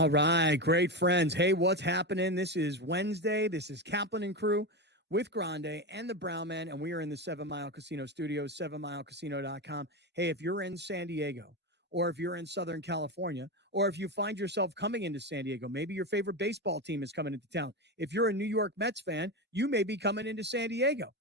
All right, great friends. Hey, what's happening? This is Wednesday. This is Kaplan and Crew with Grande and the Brown Man, and we are in the 7 Mile Casino Studios, 7milecasino.com. Hey, if you're in San Diego, or if you're in Southern California, or if you find yourself coming into San Diego, maybe your favorite baseball team is coming into town. If you're a New York Mets fan, you may be coming into San Diego.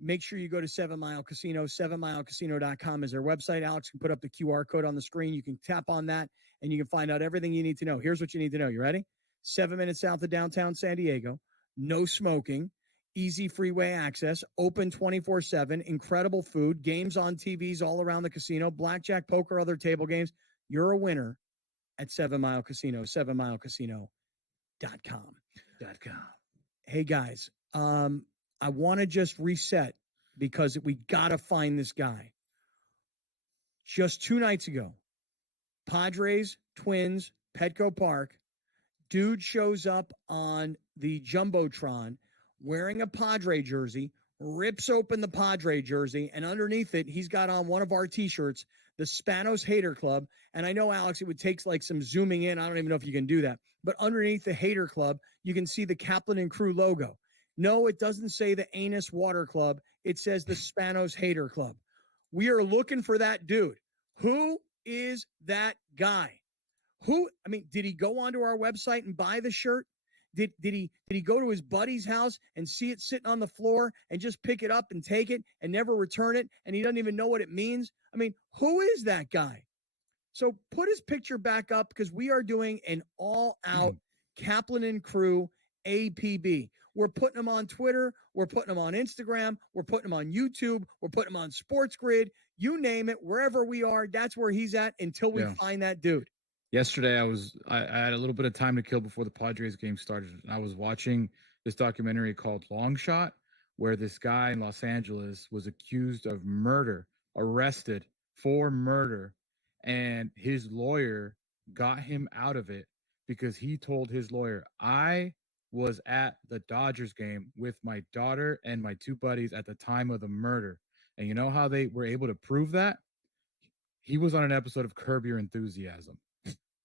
Make sure you go to 7 Mile Casino. 7milecasino.com is their website. Alex can put up the QR code on the screen. You can tap on that, and you can find out everything you need to know. Here's what you need to know. You ready? 7 minutes south of downtown San Diego. No smoking. Easy freeway access. Open 24/7. Incredible food. Games on TVs all around the casino. Blackjack, poker, other table games. You're a winner at 7 Mile Casino. 7milecasino.com. Hey, guys. I want to just reset because we got to find this guy. Just 2 nights ago, Padres, Twins, Petco Park, dude shows up on the Jumbotron wearing a Padre jersey, rips open the Padre jersey, and underneath it, he's got on one of our T-shirts, the Spanos Hater Club. And I know, Alex, it would take like some zooming in. I don't even know if you can do that. But underneath the Hater Club, you can see the Kaplan and Crew logo. No, it doesn't say the Anus Water Club. It says the Spanos Hater Club. We are looking for that dude. Who is that guy? Did he go onto our website and buy the shirt? Did he go to his buddy's house and see it sitting on the floor and just pick it up and take it and never return it? And he doesn't even know what it means. I mean, who is that guy? So put his picture back up because we are doing an all-out Kaplan and Crew APB. We're putting them on Twitter. We're putting them on Instagram. We're putting them on YouTube. We're putting them on SportsGrid. You name it, wherever we are, that's where he's at until we find that dude. Yesterday, I had a little bit of time to kill before the Padres game started. And I was watching this documentary called Long Shot, where this guy in Los Angeles was accused of murder, arrested for murder, and his lawyer got him out of it because he told his lawyer, I was at the Dodgers game with my daughter and my 2 buddies at the time of the murder. And you know how they were able to prove that? He was on an episode of Curb Your Enthusiasm.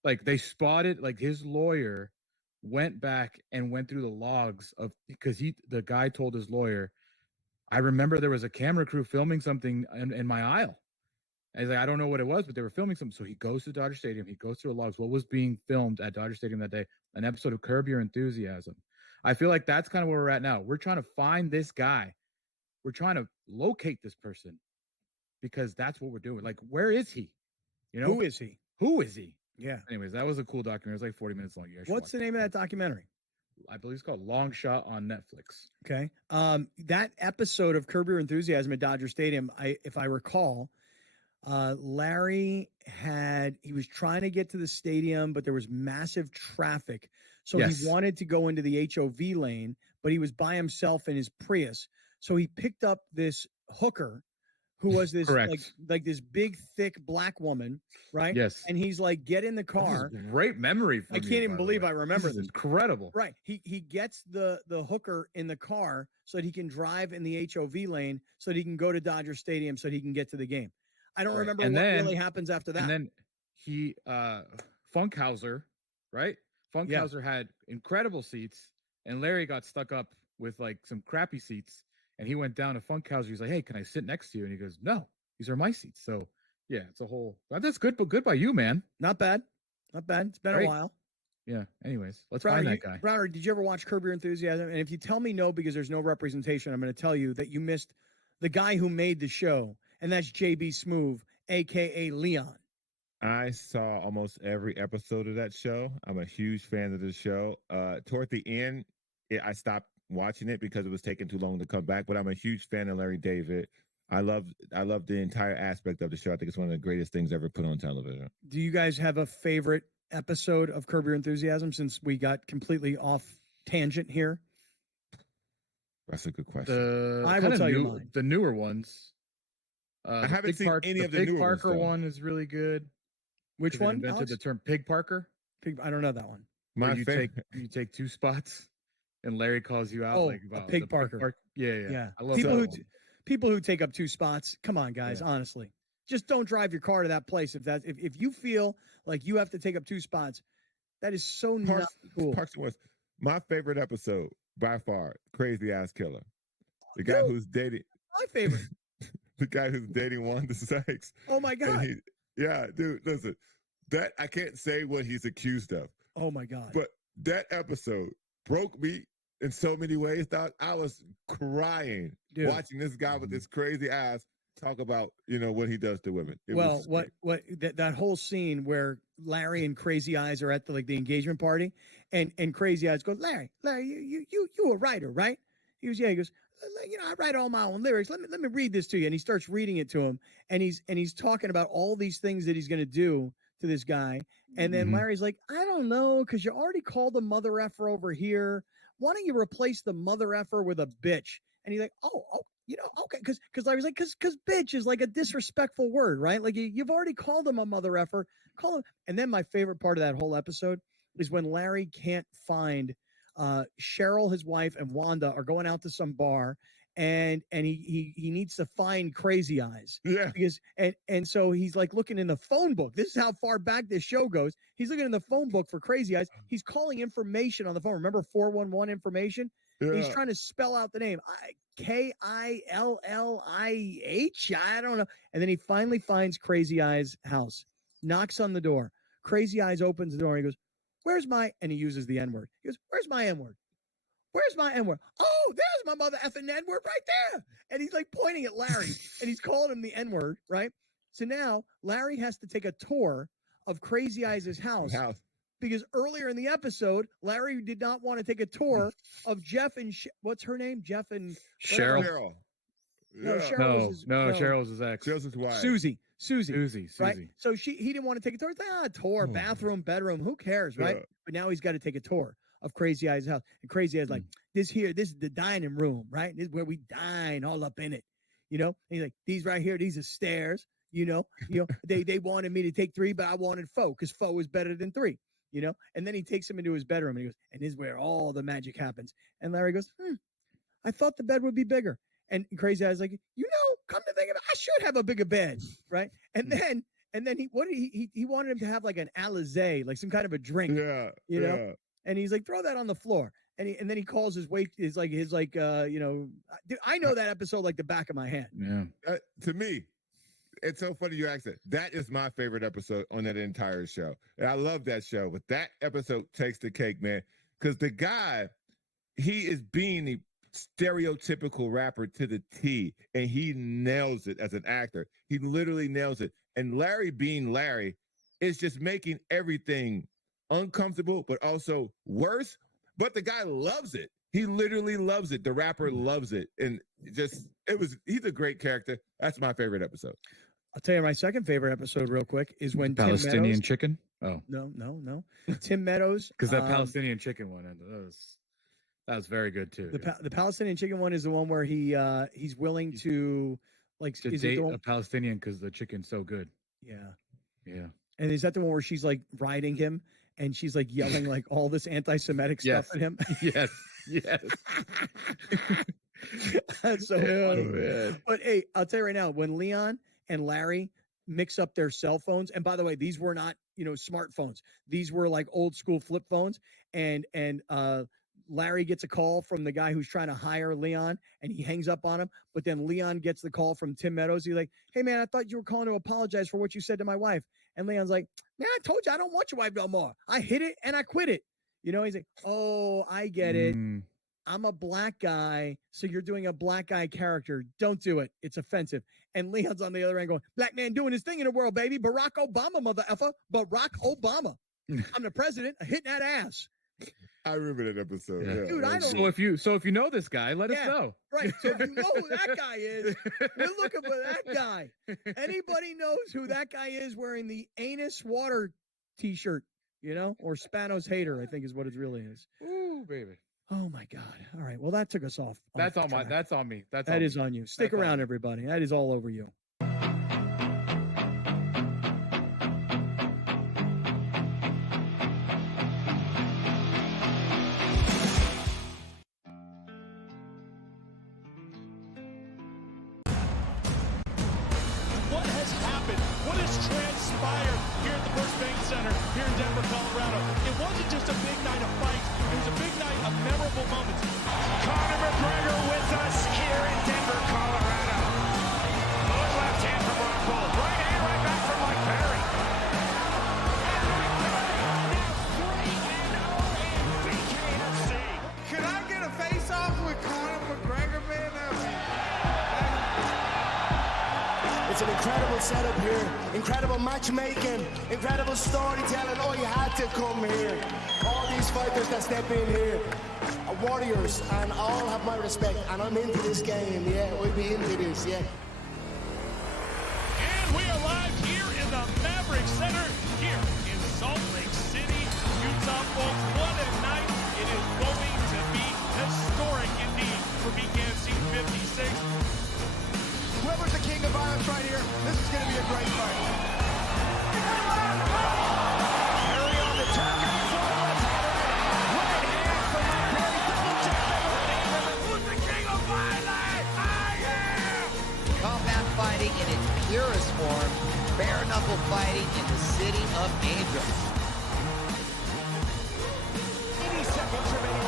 Like they spotted, like his lawyer went back and went through the logs of, because the guy told his lawyer, I remember there was a camera crew filming something in my aisle. And he's like, I don't know what it was, but they were filming something. So he goes to Dodger Stadium. He goes through the logs. What was being filmed at Dodger Stadium that day? An episode of Curb Your Enthusiasm. I feel like that's kind of where we're at now. We're trying to find this guy. We're trying to locate this person because that's what we're doing. Like, where is he? You know, Who is he? Yeah. Anyways, that was a cool documentary. It was like 40 minutes long. What's the name of that documentary? I believe it's called Long Shot on Netflix. Okay. That episode of Curb Your Enthusiasm at Dodger Stadium, if I recall, Larry he was trying to get to the stadium, but there was massive traffic. So he wanted to go into the HOV lane, but he was by himself in his Prius. So he picked up this hooker who was this like this big, thick black woman, right? Yes. And he's like, get in the car. This is great memory for I can't even believe I remember this. Incredible. Right. He gets the hooker in the car so that he can drive in the HOV lane so that he can go to Dodger Stadium so that he can get to the game. I don't remember what really happens after that. And then he, Funkhauser, right? Funkhauser had incredible seats, and Larry got stuck up with like some crappy seats, and he went down to Funkhauser. He's like, hey, can I sit next to you? And he goes, no, these are my seats. So, yeah, it's a whole – that's good, but good by you, man. Not bad. It's been a while. Yeah. Anyways, let's find that guy. Browner, did you ever watch Curb Your Enthusiasm? And if you tell me no because there's no representation, I'm going to tell you that you missed the guy who made the show, and that's JB Smoove, a.k.a. Leon. I saw almost every episode of that show. I'm a huge fan of the show. Toward the end, I stopped watching it because it was taking too long to come back, but I'm a huge fan of Larry David. I love the entire aspect of the show. I think it's one of the greatest things ever put on television. Do you guys have a favorite episode of Curb Your Enthusiasm since we got completely off tangent here? That's a good question. I will tell you mine. The newer ones. I haven't seen any of the newer ones. Pig Parker one is really good. Which one? Invented the term Pig Parker. I don't know that one. You take 2 spots, and Larry calls you out. Oh, like about Pig Parker. Yeah. I love people who take up 2 spots. Come on, guys. Honestly, just don't drive your car to that place. If you feel like you have to take up 2 spots, That is so not Parks, cool. Parks and West. My favorite episode by far, Crazy Ass Killer. The guy Dude, who's dating my favorite. the guy who's dating Wanda Sykes. Oh my God. Yeah, dude, listen. That I can't say what he's accused of. Oh my God. But that episode broke me in so many ways, dog. I was crying watching this guy with this crazy ass talk about, what he does to women. That whole scene where Larry and Crazy Eyes are at the engagement party, and Crazy Eyes goes, Larry, you a writer, right? He goes, yeah. He goes, I write all my own lyrics. Let me read this to you. And he starts reading it to him, and he's talking about all these things that he's going to do to this guy. And then Larry's like, I don't know, because you already called the mother effer over here. Why don't you replace the mother effer with a bitch? And he's like, oh, okay, because Larry's like, because bitch is like a disrespectful word, right? Like you've already called him a mother effer. Call him. And then my favorite part of that whole episode is when Larry can't find Cheryl, his wife, and Wanda are going out to some bar, and he needs to find Crazy Eyes. Yeah. Because and so he's like looking in the phone book. This is how far back this show goes. He's looking in the phone book for Crazy Eyes. He's calling information on the phone. Remember 411 information? Yeah. He's trying to spell out the name. Killih. I don't know. And then he finally finds Crazy Eyes' house, knocks on the door. Crazy Eyes opens the door and he goes, where's my, and he uses the N-word. He goes, where's my N-word? Where's my N-word? Oh, there's my mother effing N-word right there. And he's like pointing at Larry and he's calling him the N-word, right? So now Larry has to take a tour of Crazy Eyes' house. Because earlier in the episode, Larry did not want to take a tour of Jeff and what's her name? Jeff and Cheryl. No, yeah. Cheryl's his ex. Cheryl's his wife. Susie. Right? So he didn't want to take a tour. Tour, bathroom, bedroom, who cares, right? Yeah. But now he's got to take a tour of Crazy Eyes' house. And Crazy Eyes like, this is the dining room, right? This is where we dine all up in it. And he's like, these right here, these are stairs. They wanted me to take 3, but I wanted 4 because 4 is better than 3. And then he takes him into his bedroom and he goes, and this is where all the magic happens. And Larry goes, I thought the bed would be bigger. And Crazy Eyes like, come to think of it, I should have a bigger bed, right? And then he wanted him to have like an Alizé, like some kind of a drink, know. And he's like, throw that on the floor. And then he calls his wait, dude, I know that episode like the back of my hand. Yeah. To me, it's so funny you asked it. That is my favorite episode on that entire show. And I love that show, but that episode takes the cake, man. Because the guy, he is being the stereotypical rapper to the T, and he nails it as an actor. He literally nails it. And Larry being Larry is just making everything uncomfortable, but also worse. But the guy loves it. He literally loves it. The rapper loves it. And he's a great character. That's my favorite episode. I'll tell you my second favorite episode real quick is when Palestinian chicken. Oh, no. Tim Meadows. Because that Palestinian chicken one, that was very good too. The Palestinian chicken one is the one where he's willing to date a Palestinian because the chicken's so good. Yeah. And is that the one where she's like riding him and she's like yelling like all this anti-Semitic stuff at him? Yes. That's so funny. Man. But hey, I'll tell you right now, when Leon and Larry mix up their cell phones, and by the way, these were not smartphones. These were like old school flip phones, and Larry gets a call from the guy who's trying to hire Leon, and he hangs up on him. But then Leon gets the call from Tim Meadows. He's like, hey, man, I thought you were calling to apologize for what you said to my wife. And Leon's like, man, I told you I don't want your wife no more. I hit it and I quit it. He's like, oh, I get it. I'm a black guy, so you're doing a black guy character. Don't do it. It's offensive. And Leon's on the other end going, black man doing his thing in the world, baby. Barack Obama, mother effer. Barack Obama. I'm the president. Hitting that ass. I remember that episode. Yeah. Dude, I don't. So if you know this guy, let us know. Right. So if you know who that guy is, we're looking for that guy. Anybody knows who that guy is wearing the anus water t-shirt, or Spanos hater, I think is what it really is. Ooh, baby. Oh my God. All right. Well, that took us off. That's on me. That is on you. Stick around, everybody. That is all over you. What has happened? What has transpired here at the First Bank Center here in Denver, Colorado. It wasn't just a big night of fights. It was a big night of memorable moments. Conor McGregor with us here in Denver, Colorado. Good left hand from Rockhold. Right hand right back from Mike Perry. Now 3-0 in BKFC. Could I get a face-off with Conor McGregor, man? It's an incredible setup here, incredible matchmaking, incredible storytelling. Oh, you had to come here. All these fighters that step in here are warriors, and all have my respect. And I'm into this game, yeah. We'll be into this, yeah. And we are live here in the Maverick Center here in Salt Lake City, Utah, folks. What a night. It is going to be historic indeed for BKFC 56. Whoever's the king of violence right here, this is going to be a great fight. Perry on the top. Right hand from Mike Perry. Double jab. Who's the king of violence? I am. Combat fighting in its purest form, bare knuckle fighting in the city of angels. 80 seconds remaining.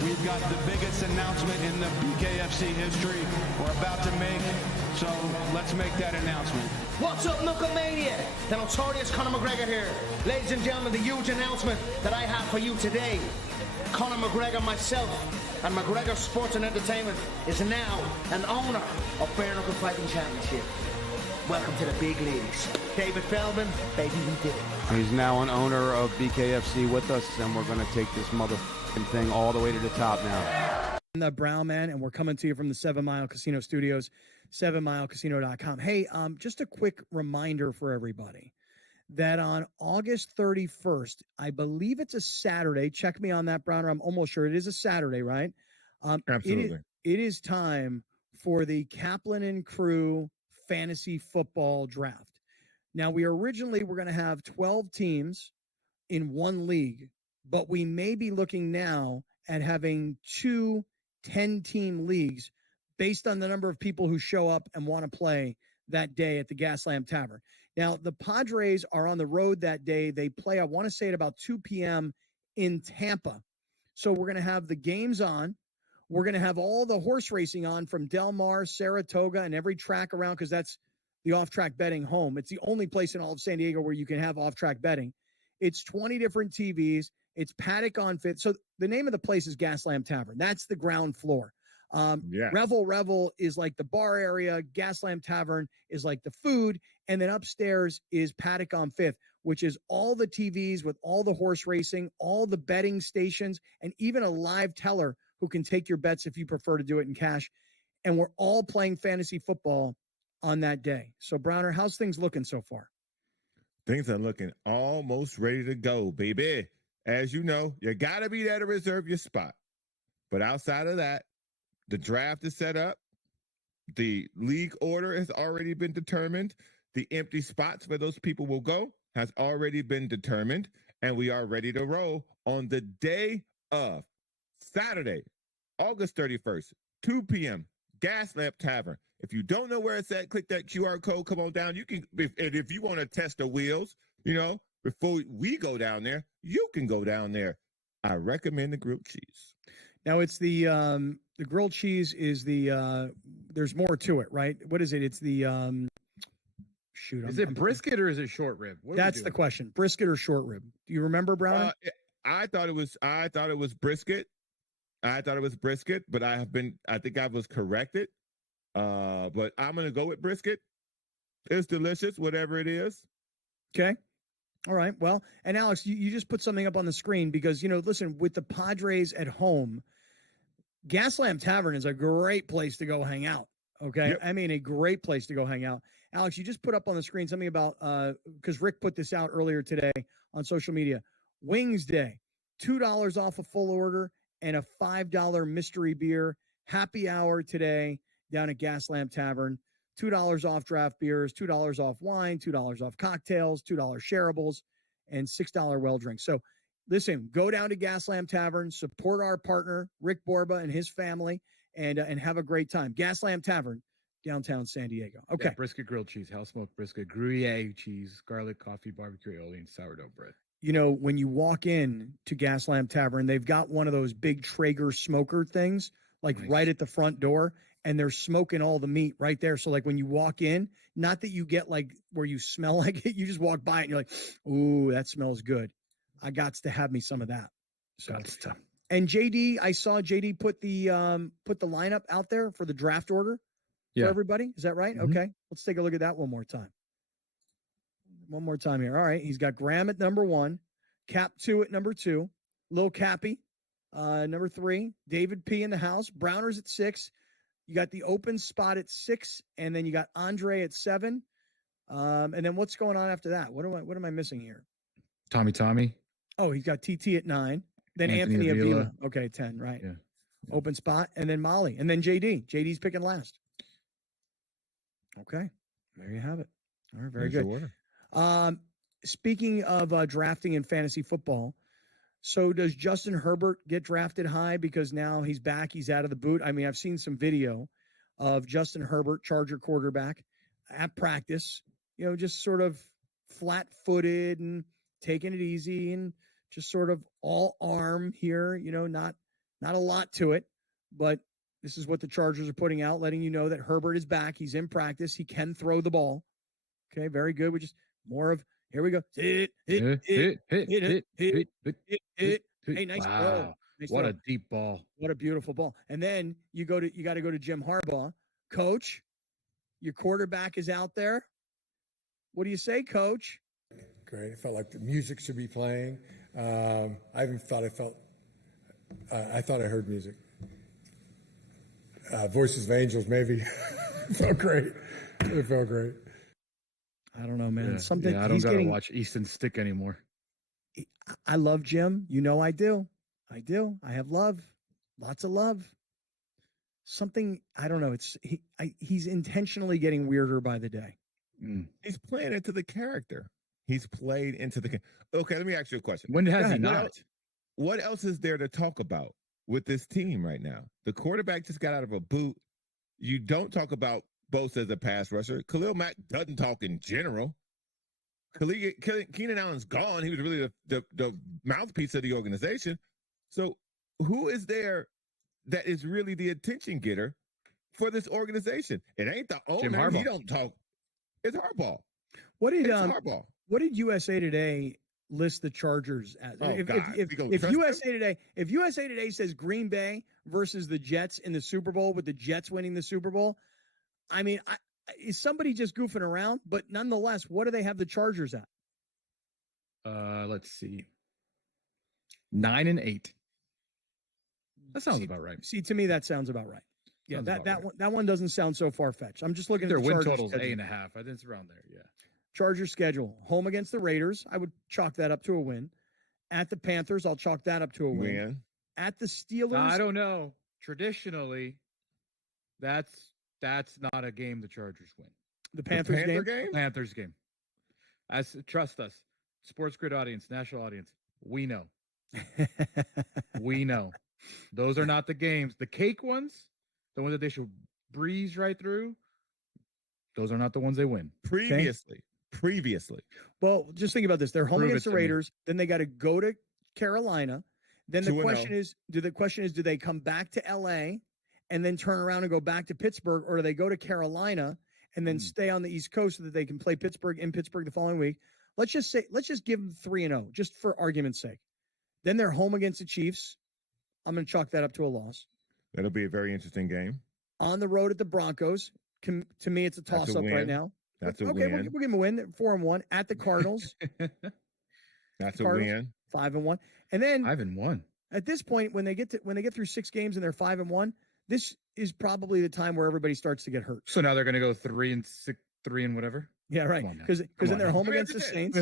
We've got the biggest announcement in the BKFC history we're about to make, so let's make that announcement. What's up, Knucklemania? The notorious Conor McGregor here. Ladies and gentlemen, the huge announcement that I have for you today. Conor McGregor, myself, and McGregor Sports and Entertainment is now an owner of Bare Knuckle Fighting Championship. Welcome to the big leagues. David Feldman, baby, we did it. He's now an owner of BKFC with us, and we're going to take this motherfucking thing all the way to the top now. I'm the Brown Man, and we're coming to you from the 7 Mile Casino Studios, 7milecasino.com. Hey, just a quick reminder for everybody that on August 31st, I believe it's a Saturday. Check me on that, Browner. I'm almost sure it is a Saturday, right? Absolutely. It is time for the Kaplan and Crew Fantasy Football Draft. Now, we're going to have 12 teams in one league, but we may be looking now at having 2 10-team leagues based on the number of people who show up and want to play that day at the Gaslamp Tavern. Now, the Padres are on the road that day. They play, I want to say, at about 2 p.m. in Tampa. So we're going to have the games on. We're going to have all the horse racing on from Del Mar, Saratoga, and every track around, because that's the off-track betting home. It's the only place in all of San Diego where you can have off-track betting. It's 20 different TVs. It's paddock on Fifth. So the name of the place is Gaslamp Tavern. That's the ground floor. Yeah. Revel is like the bar area. Gaslamp Tavern is like the food. And then upstairs is paddock on Fifth, which is all the TVs with all the horse racing, all the betting stations, and even a live teller who can take your bets if you prefer to do it in cash. And we're all playing fantasy football on that day. So, Browner, how's things looking so far? Things are looking almost ready to go, baby. As you know, you got to be there to reserve your spot. But outside of that, the draft is set up. The league order has already been determined. The empty spots where those people will go has already been determined. And we are ready to roll on the day of Saturday, August 31st, 2 p.m., Gaslamp Tavern. If you don't know where it's at, click that QR code. Come on down. You can, if you want to test the wheels, before we go down there, you can go down there. I recommend the grilled cheese. Now it's the grilled cheese is the there's more to it, right? What is it? It's the Is it brisket or is it short rib? That's the question. Brisket or short rib? Do you remember, Brown? I thought it was brisket. But I think I was corrected. But I'm gonna go with brisket. It's delicious, whatever it is. Okay. All right. Well, and Alex, you just put something up on the screen because, listen, with the Padres at home, Gaslamp Tavern is a great place to go hang out. Okay. Yep. I mean, a great place to go hang out. Alex, you just put up on the screen something about, because Rick put this out earlier today on social media, Wings Day, $2 off a full order and a $5 mystery beer. Happy hour today down at Gaslamp Tavern. $2 off draft beers, $2 off wine, $2 off cocktails, $2 shareables, and $6 well drinks. So listen, go down to Gaslamp Tavern, support our partner, Rick Borba and his family, and have a great time. Gaslamp Tavern, downtown San Diego. Okay. Yeah, brisket grilled cheese, house smoked brisket, Gruyere cheese, garlic, coffee, barbecue aioli, and sourdough bread. You know, when you walk in to Gaslamp Tavern, they've got one of those big Traeger smoker things, like Nice. right at the front door, and they're smoking all the meat right there. So, like, when you walk in, not that you get like where you smell like it, you just walk by it and you're like, ooh, that smells good. I got to have me some of that. So, and JD, I saw JD put the lineup out there for the draft order for everybody. Is that right? Mhm. Okay. Let's take a look at that one more time. One more time here. All right. He's got Graham at number 1, Cap 2 at number 2, Lil Cappy, number 3, David P in the house, Browners at 6. You got the open spot at 6, and then you got Andre at 7. And then what's going on after that? What am I missing here? Tommy. Oh, he's got TT at 9. Then Anthony Anthony Avila. Avila. Okay, 10, right. Yeah. Open spot, and then Molly, and then JD. JD's picking last. Okay. There you have it. All right, very There's good. your order. Speaking of drafting in fantasy football, so does Justin Herbert get drafted high because now he's back, he's out of the boot? I mean, I've seen some video of Justin Herbert, Charger quarterback, at practice, you know, just sort of flat-footed and taking it easy and just sort of all arm here, you know, not a lot to it, but this is what the Chargers are putting out, letting you know that Herbert is back. He's in practice. He can throw the ball. Okay, very good. We just more of, here we go. Hit. Hey, nice Wow. throw. Nice What throw. a deep ball. What a beautiful ball. And then you got to go to Jim Harbaugh. Coach, your quarterback is out there. What do you say, Coach? Great. It felt like the music should be playing. I even thought I thought I heard music. Voices of Angels, maybe. It felt great. It felt great. I don't know, man. Yeah. Something I don't he's gotta getting. watch Easton Stick anymore. I love Jim. You know I do. I do. I have love. Lots of love. Something, I don't know. He's intentionally getting weirder by the day. He's playing into the character. He's played into the. Okay, let me ask you a question. When has he not? What else is there to talk about with this team right now? The quarterback just got out of a boot. You don't talk about Bosa as a pass rusher. Khalil Mack doesn't talk in general. Keenan Allen's gone. He was really the mouthpiece of the organization. So who is there that is really the attention getter for this organization? It ain't the owner. Jim Harbaugh. He don't talk. It's Harbaugh. What did Harbaugh. What did USA Today list the Chargers as? Oh, God. If USA Today says Green Bay versus the Jets in the Super Bowl, with the Jets winning the Super Bowl, I mean, is somebody just goofing around? But nonetheless, what do they have the Chargers at? Let's see. 9-8. That sounds about right. See, to me, that sounds about right. Yeah, Sounds about right. that one doesn't sound so far fetched. I'm just looking at Their the win Chargers total's schedule. 8.5. I think it's around there. Yeah. Chargers schedule: home against the Raiders. I would chalk that up to a win. At the Panthers, I'll chalk that up to a win. At the Steelers, I don't know. Traditionally, that's not a game the Chargers win. The Panthers game. The Panthers game. Trust us, SportsGrid audience, national audience. We know. We know. Those are not the games. The cake ones, the ones that they should breeze right through, those are not the ones they win. Previously. Well, just think about this. They're home Prove against it the to me. Raiders. Then they got to go to Carolina. Then the 2-0. question is, do they come back to LA and then turn around and go back to Pittsburgh, or do they go to Carolina and then stay on the East Coast so that they can play Pittsburgh the following week? Let's just give them 3-0, just for argument's sake. Then they're home against the Chiefs. I'm going to chalk that up to a loss. That'll be a very interesting game. On the road at the Broncos. To me, it's a toss-up right now. That's a okay, win. we'll give them a win. 4-1 at the Cardinals. That's Cardinals, a win. 5-1, and then 5-1. At this point, when they get through 6 games and they're 5-1, this is probably the time where everybody starts to get hurt. So now they're going to go 3-6, 3 and whatever. Yeah, right. Because then they're home against the Saints.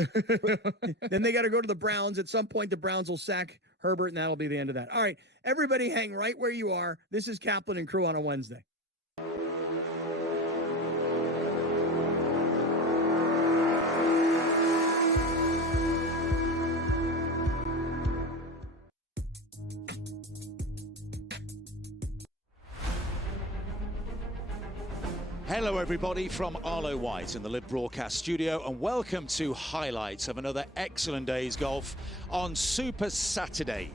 Then they got to go to the Browns. At some point, the Browns will sack Herbert, and that'll be the end of that. All right, everybody, hang right where you are. This is Kaplan and Crew on a Wednesday. Hello everybody from Arlo White in the Live Broadcast Studio, and welcome to highlights of another excellent day's golf on Super Saturday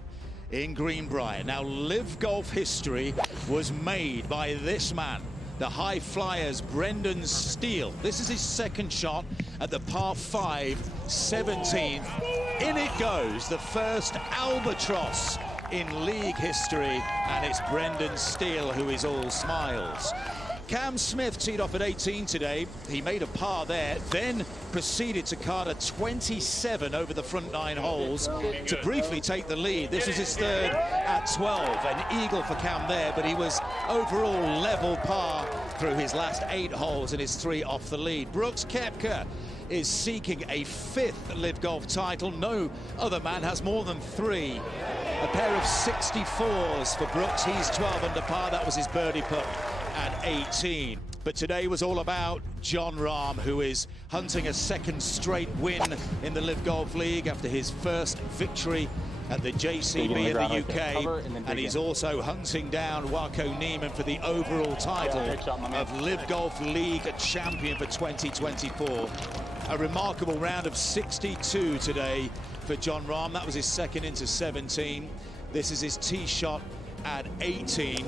in Greenbrier. Now, Live Golf history was made by this man, the high flyers Brendan Steele. This is his second shot at the par 5 17th. In it goes, the first albatross in league history, and it's Brendan Steele who is all smiles. Cam Smith teed off at 18 today. He made a par there, then proceeded to card a 27 over the front 9 holes to briefly take the lead. This was his third at 12, an eagle for Cam there, but he was overall level par through his last 8 holes and his 3 off the lead. Brooks Koepka is seeking a 5th Live Golf title. No other man has more than 3. A pair of 64s for Brooks. He's 12 under par. That was his birdie putt at 18. But today was all about Jon Rahm, who is hunting a second straight win in the Live Golf League after his first victory at the JCB in the UK, and he's also hunting down Wako Neiman for the overall title of Live Golf League champion for 2024. A remarkable round of 62 today for Jon Rahm. That was his second into 17. This is his tee shot at 18.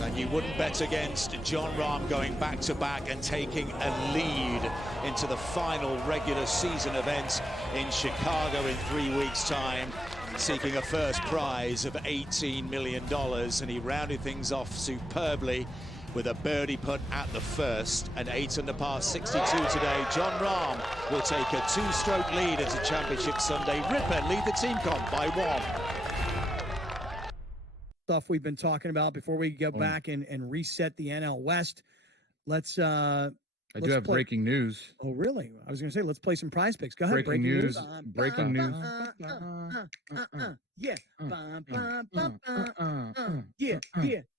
And you wouldn't bet against Jon Rahm going back-to-back and taking a lead into the final regular season event in Chicago in 3 weeks' time, seeking a first prize of $18 million. And he rounded things off superbly with a birdie putt at the first, an 8 under par 62 today. Jon Rahm will take a 2-stroke lead into Championship Sunday. Ripper lead the team comp by 1. Stuff we've been talking about before we go back and reset the NL West. Let's I do have breaking news. Oh, really? I was going to say, let's play some prize picks. Go ahead. Breaking news. Breaking news. Yeah.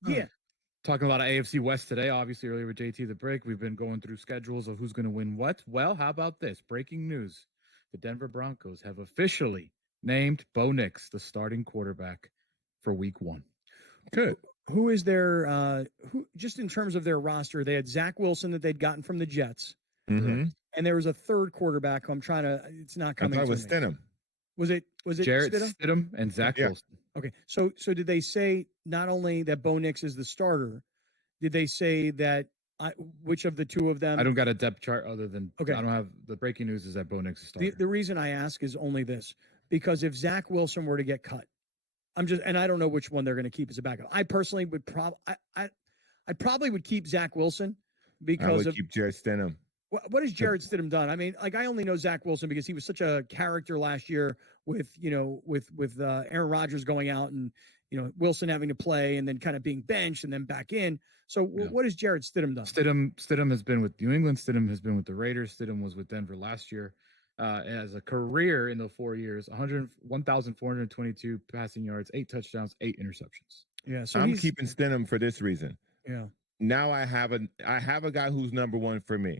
Yeah. Talking a lot of AFC West today. Obviously, earlier with JT the break, we've been going through schedules of who's going to win what. Well, how about this? Breaking news. The Denver Broncos have officially named Bo Nix the starting quarterback for Week 1. Good. Who is their who just in terms of their roster? They had Zach Wilson that they'd gotten from the Jets, and there was a third quarterback who I'm trying to. It's not coming. I thought it was me. Stidham. Was it Jarrett Stidham? And Zach Wilson? Okay, so did they say not only that Bo Nix is the starter? Did they say that which of the two of them? I don't got a depth chart other than okay. I don't have the breaking news is that Bo Nix is starter. The reason I ask is only this, because if Zach Wilson were to get cut, and I don't know which one they're going to keep as a backup. I personally would I probably would keep Zach Wilson because I would keep Jarrett Stidham. What has Jarrett Stidham done? I mean, like, I only know Zach Wilson because he was such a character last year with Aaron Rodgers going out and, Wilson having to play and then kind of being benched and then back in. So what has Jarrett Stidham done? Stidham has been with New England. Stidham has been with the Raiders. Stidham was with Denver last year. As a career in the 4 years, 1,422 passing yards, 8 touchdowns, 8 interceptions. Yeah, so I'm keeping Stidham for this reason. Yeah. Now I have a guy who's number 1 for me.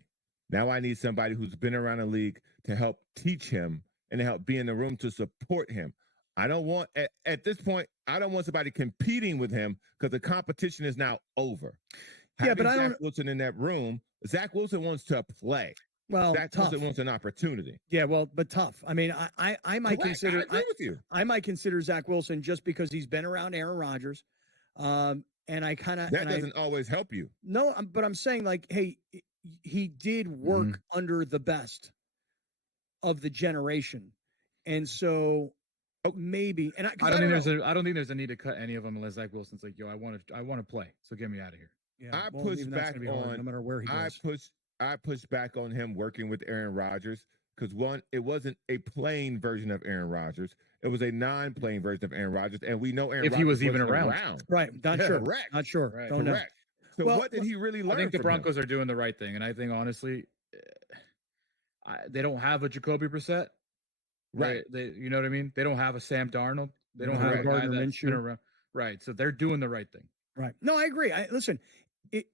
Now I need somebody who's been around the league to help teach him and to help be in the room to support him. I don't want at this point. I don't want somebody competing with him because the competition is now over. Having Zach Wilson in that room. Zach Wilson wants to play. Well, Zach Wilson wants an opportunity. Yeah, well, but tough. I mean, I might consider. I agree with you. I might consider Zach Wilson just because he's been around Aaron Rodgers, and I kind of that doesn't always help you. No, but I'm saying, like, hey, he did work under the best of the generation, and so maybe. And I don't think there's a need to cut any of them unless Zach Wilson's like, yo, I want to play, so get me out of here. Yeah, I push back on no matter where he goes. I push back on him working with Aaron Rodgers because, one, it wasn't a playing version of Aaron Rodgers. It was a non-playing version of Aaron Rodgers, and we know Aaron Rodgers he was even around. Right, not sure. Correct. Not sure. Right. Don't Correct. know. So what did he really learn? I think the from Broncos him? are doing the right thing, and I think, honestly, they don't have a Jacoby Brissett. Right. They you know what I mean? They don't have a Sam Darnold. They don't have a guy Gardner that's been around. Right, so they're doing the right thing. Right. No, I agree. Listen,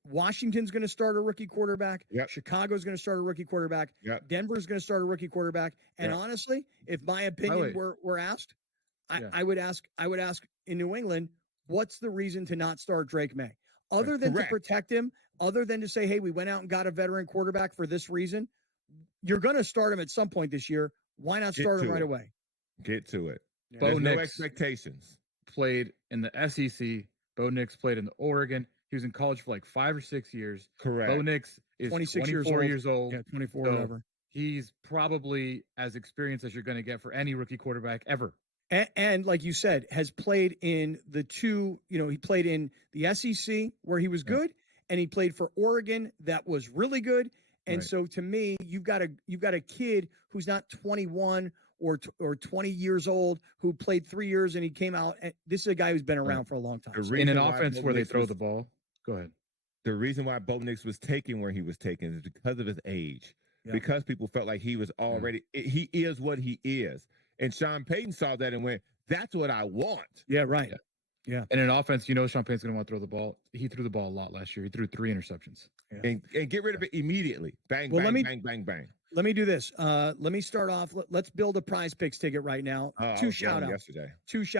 Washington's going to start a rookie quarterback. Yep. Chicago's going to start a rookie quarterback. Yep. Denver's going to start a rookie quarterback. And honestly, if my opinion were asked, I would ask in New England, what's the reason to not start Drake May? other than Correct. to protect him, other than to say, hey, we went out and got a veteran quarterback for this reason, you're going to start him at some point this year. Why not start him right away? Get to it. Yeah. There's Bo no Nix expectations. played in the SEC. Bo Nix played in Oregon. He was in college for like 5 or 6 years. Correct. Bo Nix is 26 years old. Yeah, 24, So whatever. he's probably as experienced as you're going to get for any rookie quarterback ever. And like you said, has played in the two, he played in the SEC where he was good, and he played for Oregon that was really good. And so to me, you've got a kid who's not 21 or 20 years old who played 3 years and he came out. And this is a guy who's been around for a long time. In an offense where they throw the ball. Go ahead. The reason why Bo Nix was taken where he was taken is because of his age. Yeah. Because people felt like he was already, he is what he is. And Sean Payton saw that and went, that's what I want. Yeah, right. Yeah. In an offense, Sean Payton's going to want to throw the ball. He threw the ball a lot last year. He threw 3 interceptions. Yeah. And get rid of it immediately. Bang, Well, bang, bang, bang. Let me do this. Let me start off. Let's build a Prize Picks ticket right now. Two shout outs. Yesterday.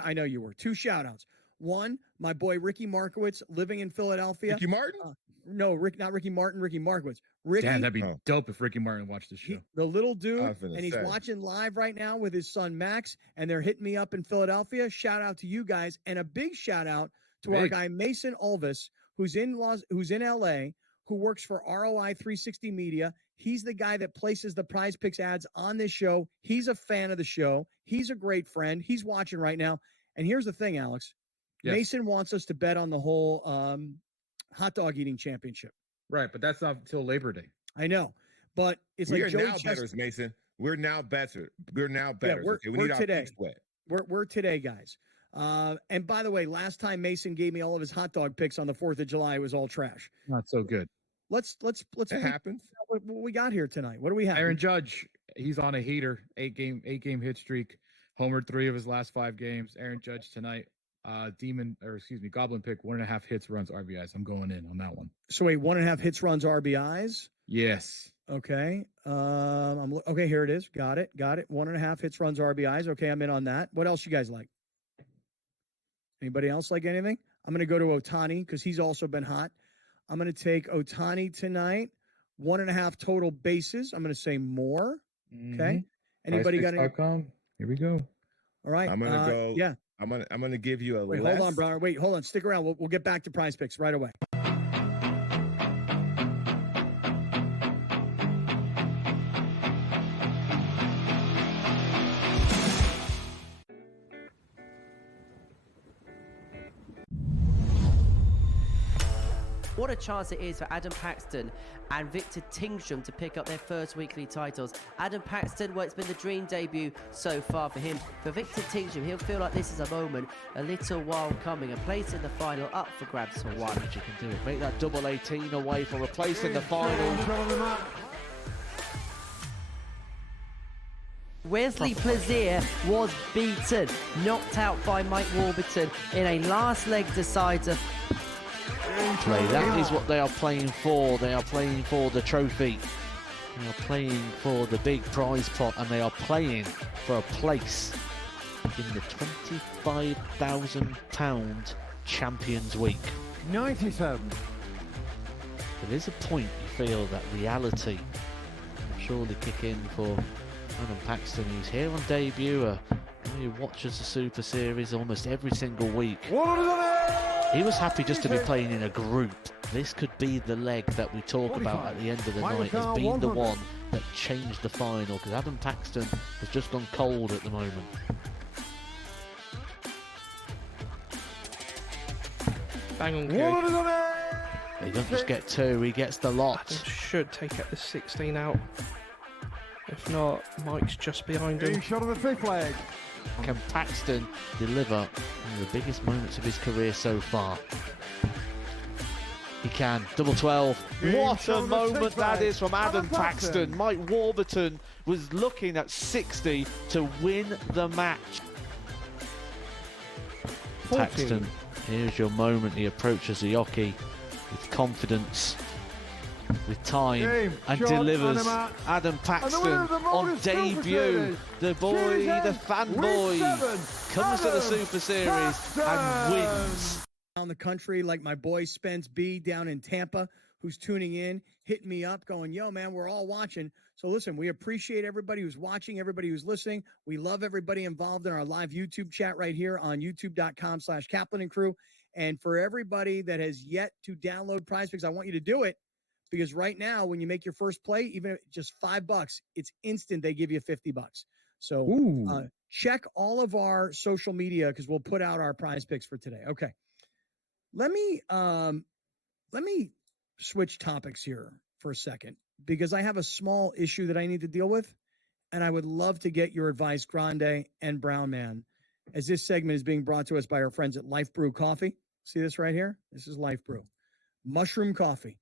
I know you were. 2 shout outs. One, my boy Ricky Markowitz living in Philadelphia. Ricky Martin? No, not Ricky Martin, Ricky Markowitz. Ricky, Damn, that'd be dope if Ricky Martin watched the show. the little dude, and he's watching live right now with his son Max, and they're hitting me up in Philadelphia. Shout out to you guys, and a big shout out to our guy Mason Ulvis, who's in LA, who works for ROI 360 Media. He's the guy that places the Prize Picks ads on this show. He's a fan of the show. He's a great friend. He's watching right now. And here's the thing, Alex. Yes. Mason wants us to bet on the whole hot dog eating championship. Right, but that's not until Labor Day. I know, but it's we like are now betters, Mason. We're now better. We're now better. Yeah, we we're need today. Our we're today, guys. And by the way, last time Mason gave me all of his hot dog picks on the 4th of July, it was all trash. Not so good. Let's. It happens. What we got here tonight? What do we have? Aaron Judge, he's on a heater, 8 game hit streak, homered 3 of his last 5 games. Aaron Judge tonight. Goblin pick 1.5 hits, runs, RBIs. I'm going in on that one. So wait, 1.5 hits, runs, RBIs. Yes. Okay. Okay. Here it is. Got it. 1.5 hits, runs, RBIs. Okay, I'm in on that. What else you guys like? Anybody else like anything? I'm going to go to Ohtani because he's also been hot. I'm going to take Ohtani tonight. 1.5 total bases. I'm going to say more. Okay. Anybody got any? Here we go. All right. I'm gonna go. Yeah. I'm gonna give you a. Wait, hold on, brother. Wait, hold on. Stick around. We'll get back to Prize Picks right away. What a chance it is for Adam Paxton and Victor Tingstrom to pick up their first weekly titles. Adam Paxton, well, it's been the dream debut so far for him. For Victor Tingstrom, he'll feel like this is a moment a little while coming. A place in the final up for grabs for one. You can do it. Make that double 18 away for a place in the final. Wesley Plaisir was beaten, knocked out by Mike Warburton in a last leg decider. That is what they are playing for. They are playing for the trophy. They are playing for the big prize pot, and they are playing for a place in the £25,000 Champions Week. 97. There is a point you feel that reality will surely kick in for Adam Paxton, who's here on debut. He watches the Super Series almost every single week. He was happy just to be playing in a group. This could be the leg that we talk about at the end of the night as being the one that changed the final, because Adam Paxton has just gone cold at the moment. Bang on cue. He doesn't just get 2, he gets the lot. Should take out the 16 out. If not, Mike's just behind him. Shot on the 5th leg. Can Paxton deliver one of the biggest moments of his career so far? He can. Double 12. What a moment that is from Adam Paxton. Mike Warburton was looking at 60 to win the match. 14. Paxton, here's your moment. He approaches the hockey with confidence, with time, and delivers. Adam Paxton on debut. The boy, the fanboy, comes to the Super Series and wins. around the country, like my boy Spence B down in Tampa, who's tuning in, hitting me up, going, yo, man, we're all watching. So listen, we appreciate everybody who's watching, everybody who's listening. We love everybody involved in our live YouTube chat right here on youtube.com/Kaplan and Crew. And for everybody that has yet to download Prize Picks, I want you to do it, because right now, when you make your first play, even if just $5, it's instant. They give you $50. So check all of our social media, because we'll put out our Prize Picks for today. Okay. Let me switch topics here for a second, because I have a small issue that I need to deal with, and I would love to get your advice, Grande and Brown Man, as this segment is being brought to us by our friends at Life Brew Coffee. See this right here? This is Life Brew. Mushroom coffee.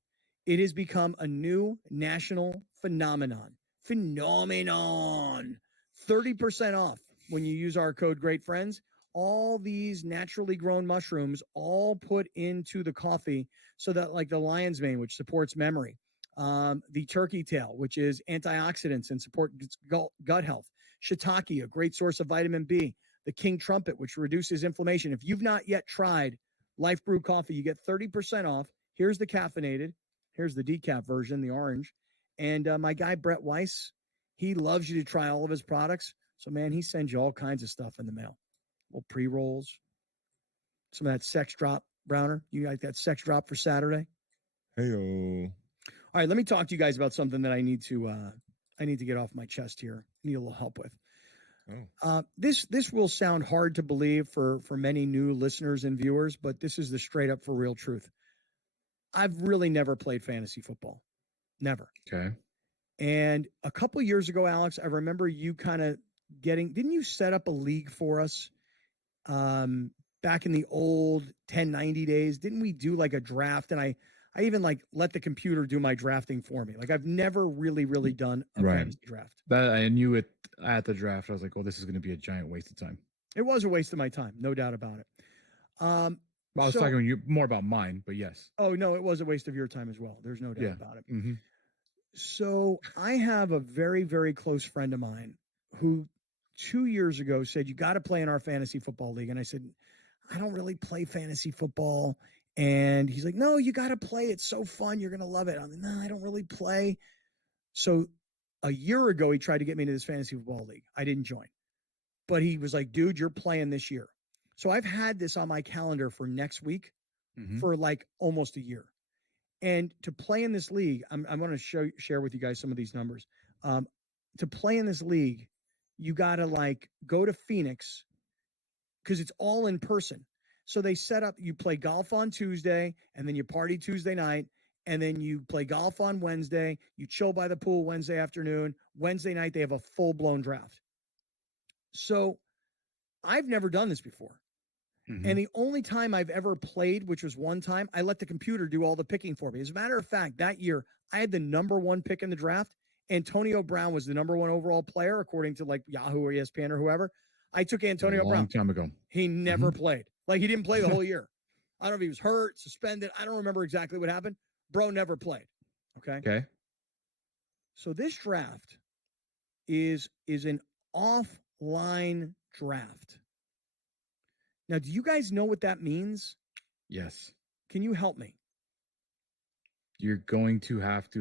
It has become a new national phenomenon. 30% off when you use our code Great Friends. All these naturally grown mushrooms all put into the coffee, so that, like the lion's mane, which supports memory, the turkey tail, which is antioxidants and support gut health, shiitake, a great source of vitamin B, the king trumpet, which reduces inflammation. If you've not yet tried Life Brew Coffee, you get 30% off. Here's the caffeinated. Here's the decaf version, the orange. And my guy, Brett Weiss, he loves you to try all of his products. So, man, he sends you all kinds of stuff in the mail. Little pre-rolls. Some of that sex drop, Browner. You like that sex drop for Saturday? Hey-o. All right, let me talk to you guys about something that I need to get off my chest here. Need a little help with. This will sound hard to believe for many new listeners and viewers, but this is the straight up for real truth. I've really never played fantasy football. Never. Okay. And a couple of years ago, Alex, I remember you kind of didn't you set up a league for us back in the old 1090 days? Didn't we do like a draft? And I even like let the computer do my drafting for me. Like I've never really done a fantasy draft. That I knew it at the draft. I was like, well, this is going to be a giant waste of time. It was a waste of my time, no doubt about it. Well, I was talking to you more about mine, but yes. Oh, no, it was a waste of your time as well. There's no doubt about it. Mm-hmm. So I have a very, very close friend of mine who 2 years ago said, you got to play in our fantasy football league. And I said, I don't really play fantasy football. And he's like, no, you got to play. It's so fun. You're going to love it. I'm like, no, I don't really play. So a year ago, he tried to get me into this fantasy football league. I didn't join. But he was like, dude, you're playing this year. So I've had this on my calendar for next week for like almost a year. And to play in this league, I'm going to share with you guys some of these numbers. To play in this league, you got to like go to Phoenix, because it's all in person. So they set up, you play golf on Tuesday, and then you party Tuesday night, and then you play golf on Wednesday. You chill by the pool Wednesday afternoon. Wednesday night, they have a full-blown draft. So I've never done this before. And the only time I've ever played, which was one time, I let the computer do all the picking for me. As a matter of fact, that year, I had the number one pick in the draft. Antonio Brown was the number one overall player, according to like Yahoo or ESPN or whoever. I took Antonio Brown. A long time ago. He never played. Like, he didn't play the whole year. I don't know if he was hurt, suspended. I don't remember exactly what happened. Bro never played. Okay. So this draft is an offline draft. Now, do you guys know what that means? Yes. Can you help me? You're going to have to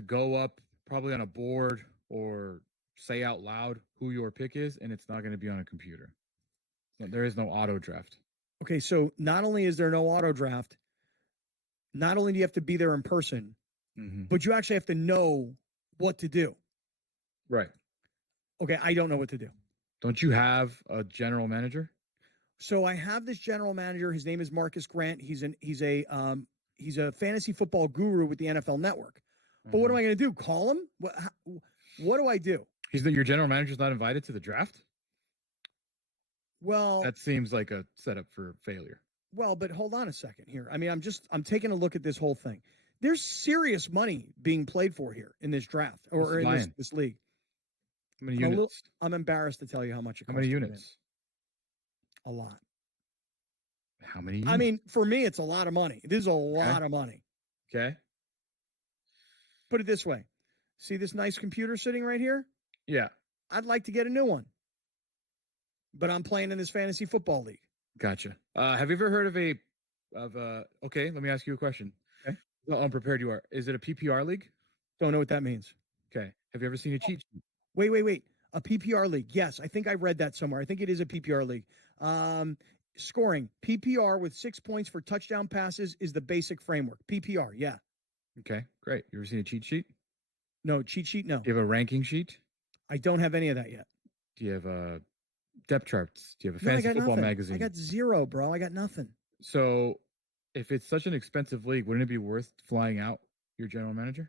go up probably on a board or say out loud who your pick is, and it's not going to be on a computer. There is no auto draft. Okay, so not only is there no auto draft, not only do you have to be there in person, but you actually have to know what to do. Right. Okay, I don't know what to do. Don't you have a general manager? So I have this general manager. His name is Marcus Grant. He's a fantasy football guru with the NFL Network. But what am I going to do? Call him? What do I do? Your general manager's not invited to the draft? Well, that seems like a setup for failure. Well, but hold on a second here. I mean, I'm taking a look at this whole thing. There's serious money being played for here in this draft or in this league. How many units? I'm embarrassed to tell you how much it costs. How many units? A lot. How many units? I mean, for me, it's a lot of money. This is a lot of money. Okay. Put it this way. See this nice computer sitting right here? Yeah. I'd like to get a new one. But I'm playing in this fantasy football league. Gotcha. Have you ever heard okay, let me ask you a question. Okay. How unprepared you are. Is it a PPR league? Don't know what that means. Okay. Have you ever seen a cheat sheet? Wait. A PPR league. Yes, I think I read that somewhere. I think it is a PPR league. Scoring. PPR with 6 points for touchdown passes is the basic framework. PPR, yeah. Okay, great. You ever seen a cheat sheet? No, cheat sheet, no. Do you have a ranking sheet? I don't have any of that yet. Do you have depth charts? Do you have a No, I fantasy got football nothing. magazine? I got zero, bro. I got nothing. So if it's such an expensive league, wouldn't it be worth flying out your general manager?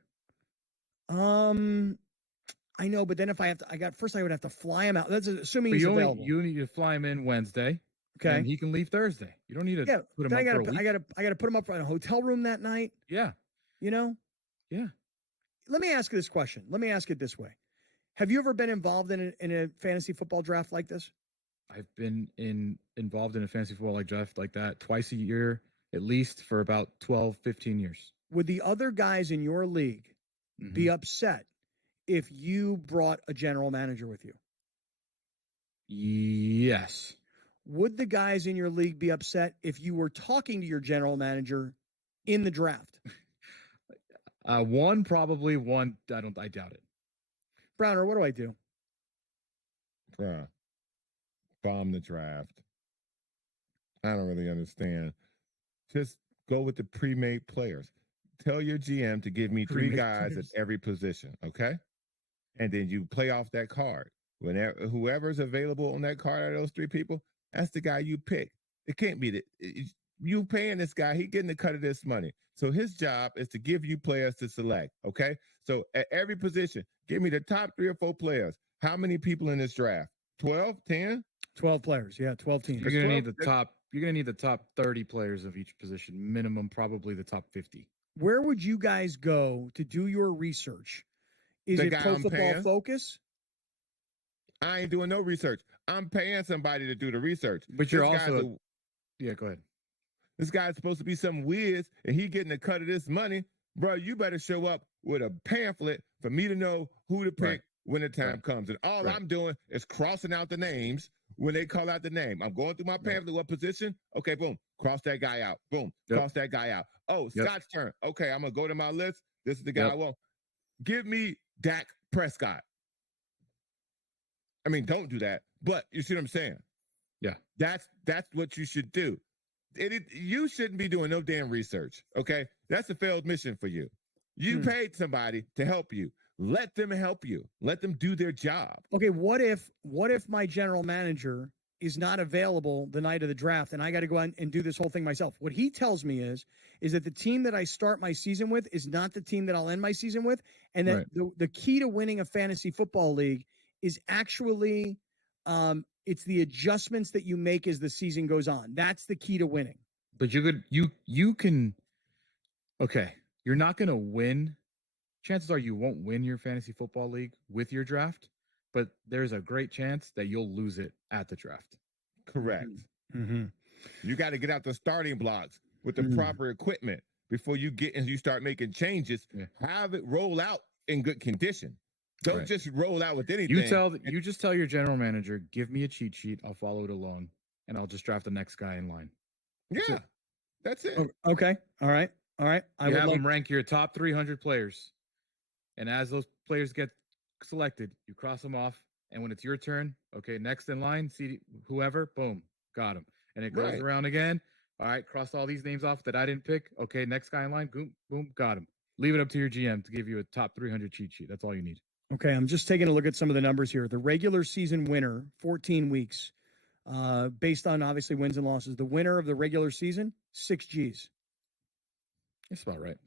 I know, but then if I would have to fly him out. That's assuming he's you available. You need to fly him in Wednesday. Okay. And he can leave Thursday. You don't need to put him then up for a week. I gotta put him up in a hotel room that night. Yeah. You know? Yeah. Let me ask you this question. Let me ask it this way. Have you ever been involved in a fantasy football draft like this? I've been involved in a fantasy football draft like that twice a year, at least for about 12, 15 years. Would the other guys in your league be upset if you brought a general manager with you? Yes. Would the guys in your league be upset if you were talking to your general manager in the draft? One, probably. One, I doubt it. Browner, what do I do? Bomb the draft. I don't really understand. Just go with the pre-made players. Tell your GM to give me 3 guys at every position, okay? And then you play off that card. Whenever whoever's available on that card out of those 3 people, that's the guy you pick. It can't be you paying this guy, he getting a cut of this money. So his job is to give you players to select, okay? So at every position, give me the top 3 or 4 players. How many people in this draft? 12, 10? 12 players, yeah, 12 teams. You're gonna need the top 30 players of each position, minimum probably the top 50. Where would you guys go to do your research? Is it Pro Football Focus? I ain't doing no research. I'm paying somebody to do the research. But you're also yeah, go ahead. This guy's supposed to be some whiz, and he getting a cut of this money. Bro, you better show up with a pamphlet for me to know who to pick when the time comes. And all I'm doing is crossing out the names when they call out the name. I'm going through my pamphlet, what position? Okay, boom, cross that guy out. Boom, cross that guy out. Oh, Scott's turn. Okay, I'm going to go to my list. This is the guy I want. Give me Dak Prescott. I mean, don't do that, but you see what I'm saying? Yeah. That's what you should do. You shouldn't be doing no damn research, okay? That's a failed mission for you. You paid somebody to help you. Let them help you. Let them do their job. Okay, what if my general manager is not available the night of the draft and I got to go out and do this whole thing myself? What he tells me is that the team that I start my season with is not the team that I'll end my season with, and that the key to winning a fantasy football league is actually it's the adjustments that you make as the season goes on. That's the key to winning. But you can okay, you're not going to win. Chances are you won't win your fantasy football league with your draft, but there's a great chance that you'll lose it at the draft. Correct. Mm-hmm. You got to get out the starting blocks with the proper equipment before you start making changes. Have it roll out in good condition. Don't just roll out with anything. You just tell your general manager, give me a cheat sheet, I'll follow it along, and I'll just draft the next guy in line. That's it. Okay. All right. I would have them rank your top 300 players. And as those players get selected, you cross them off. And when it's your turn, okay, next in line, see whoever, boom, got him. And it goes around again. All right, cross all these names off that I didn't pick. Okay, next guy in line, boom, boom, got him. Leave it up to your GM to give you a top 300 cheat sheet. That's all you need. Okay, I'm just taking a look at some of the numbers here. The regular season winner, 14 weeks, based on obviously wins and losses. The winner of the regular season, 6 Gs. That's about right.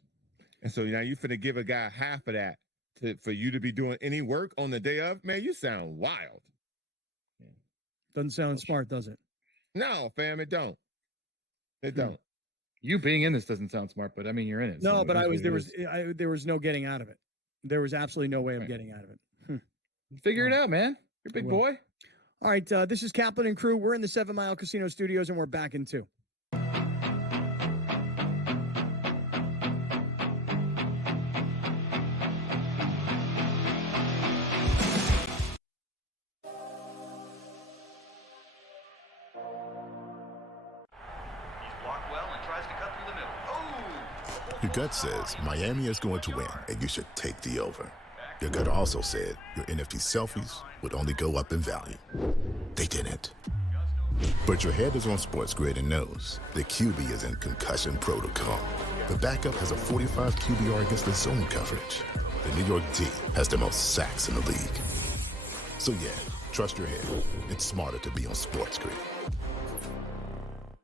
And so now you finna give a guy half of that for you to be doing any work on the day of? Man, you sound wild. Doesn't sound smart, does it? No, fam, it don't. It don't. You being in this doesn't sound smart, but I mean, you're in it. No, so but there was no getting out of it. There was absolutely no way of getting out of it. Figure it out, man. You're a big boy. All right, this is Kaplan and Crew. We're in the 7 Mile Casino Studios, and we're back in 2. tries to cut through the middle. Oh! Your gut says Miami is going to win, and you should take the over. Your gut also said your NFT selfies would only go up in value. They didn't. But your head is on SportsGrid and knows the QB is in concussion protocol. The backup has a 45 QBR against the zone coverage. The New York D has the most sacks in the league. So yeah, trust your head. It's smarter to be on SportsGrid.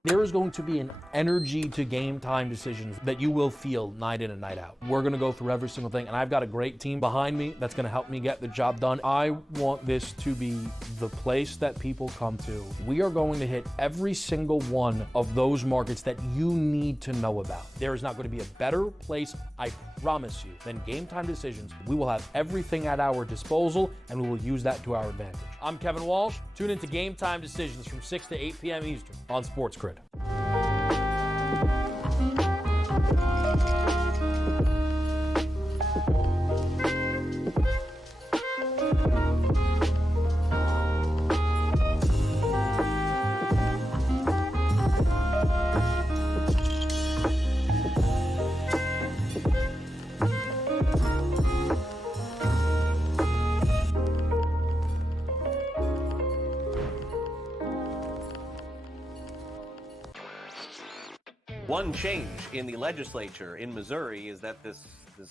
There is going to be an energy to game time decisions that you will feel night in and night out. We're going to go through every single thing, and I've got a great team behind me that's going to help me get the job done. I want this to be the place that people come to. We are going to hit every single one of those markets that you need to know about. There is not going to be a better place, I promise you, than Game Time Decisions. We will have everything at our disposal, and we will use that to our advantage. I'm Kevin Walsh. Tune into Game Time Decisions from 6 to 8 p.m. Eastern on SportsGrid. One change in the legislature in Missouri is that this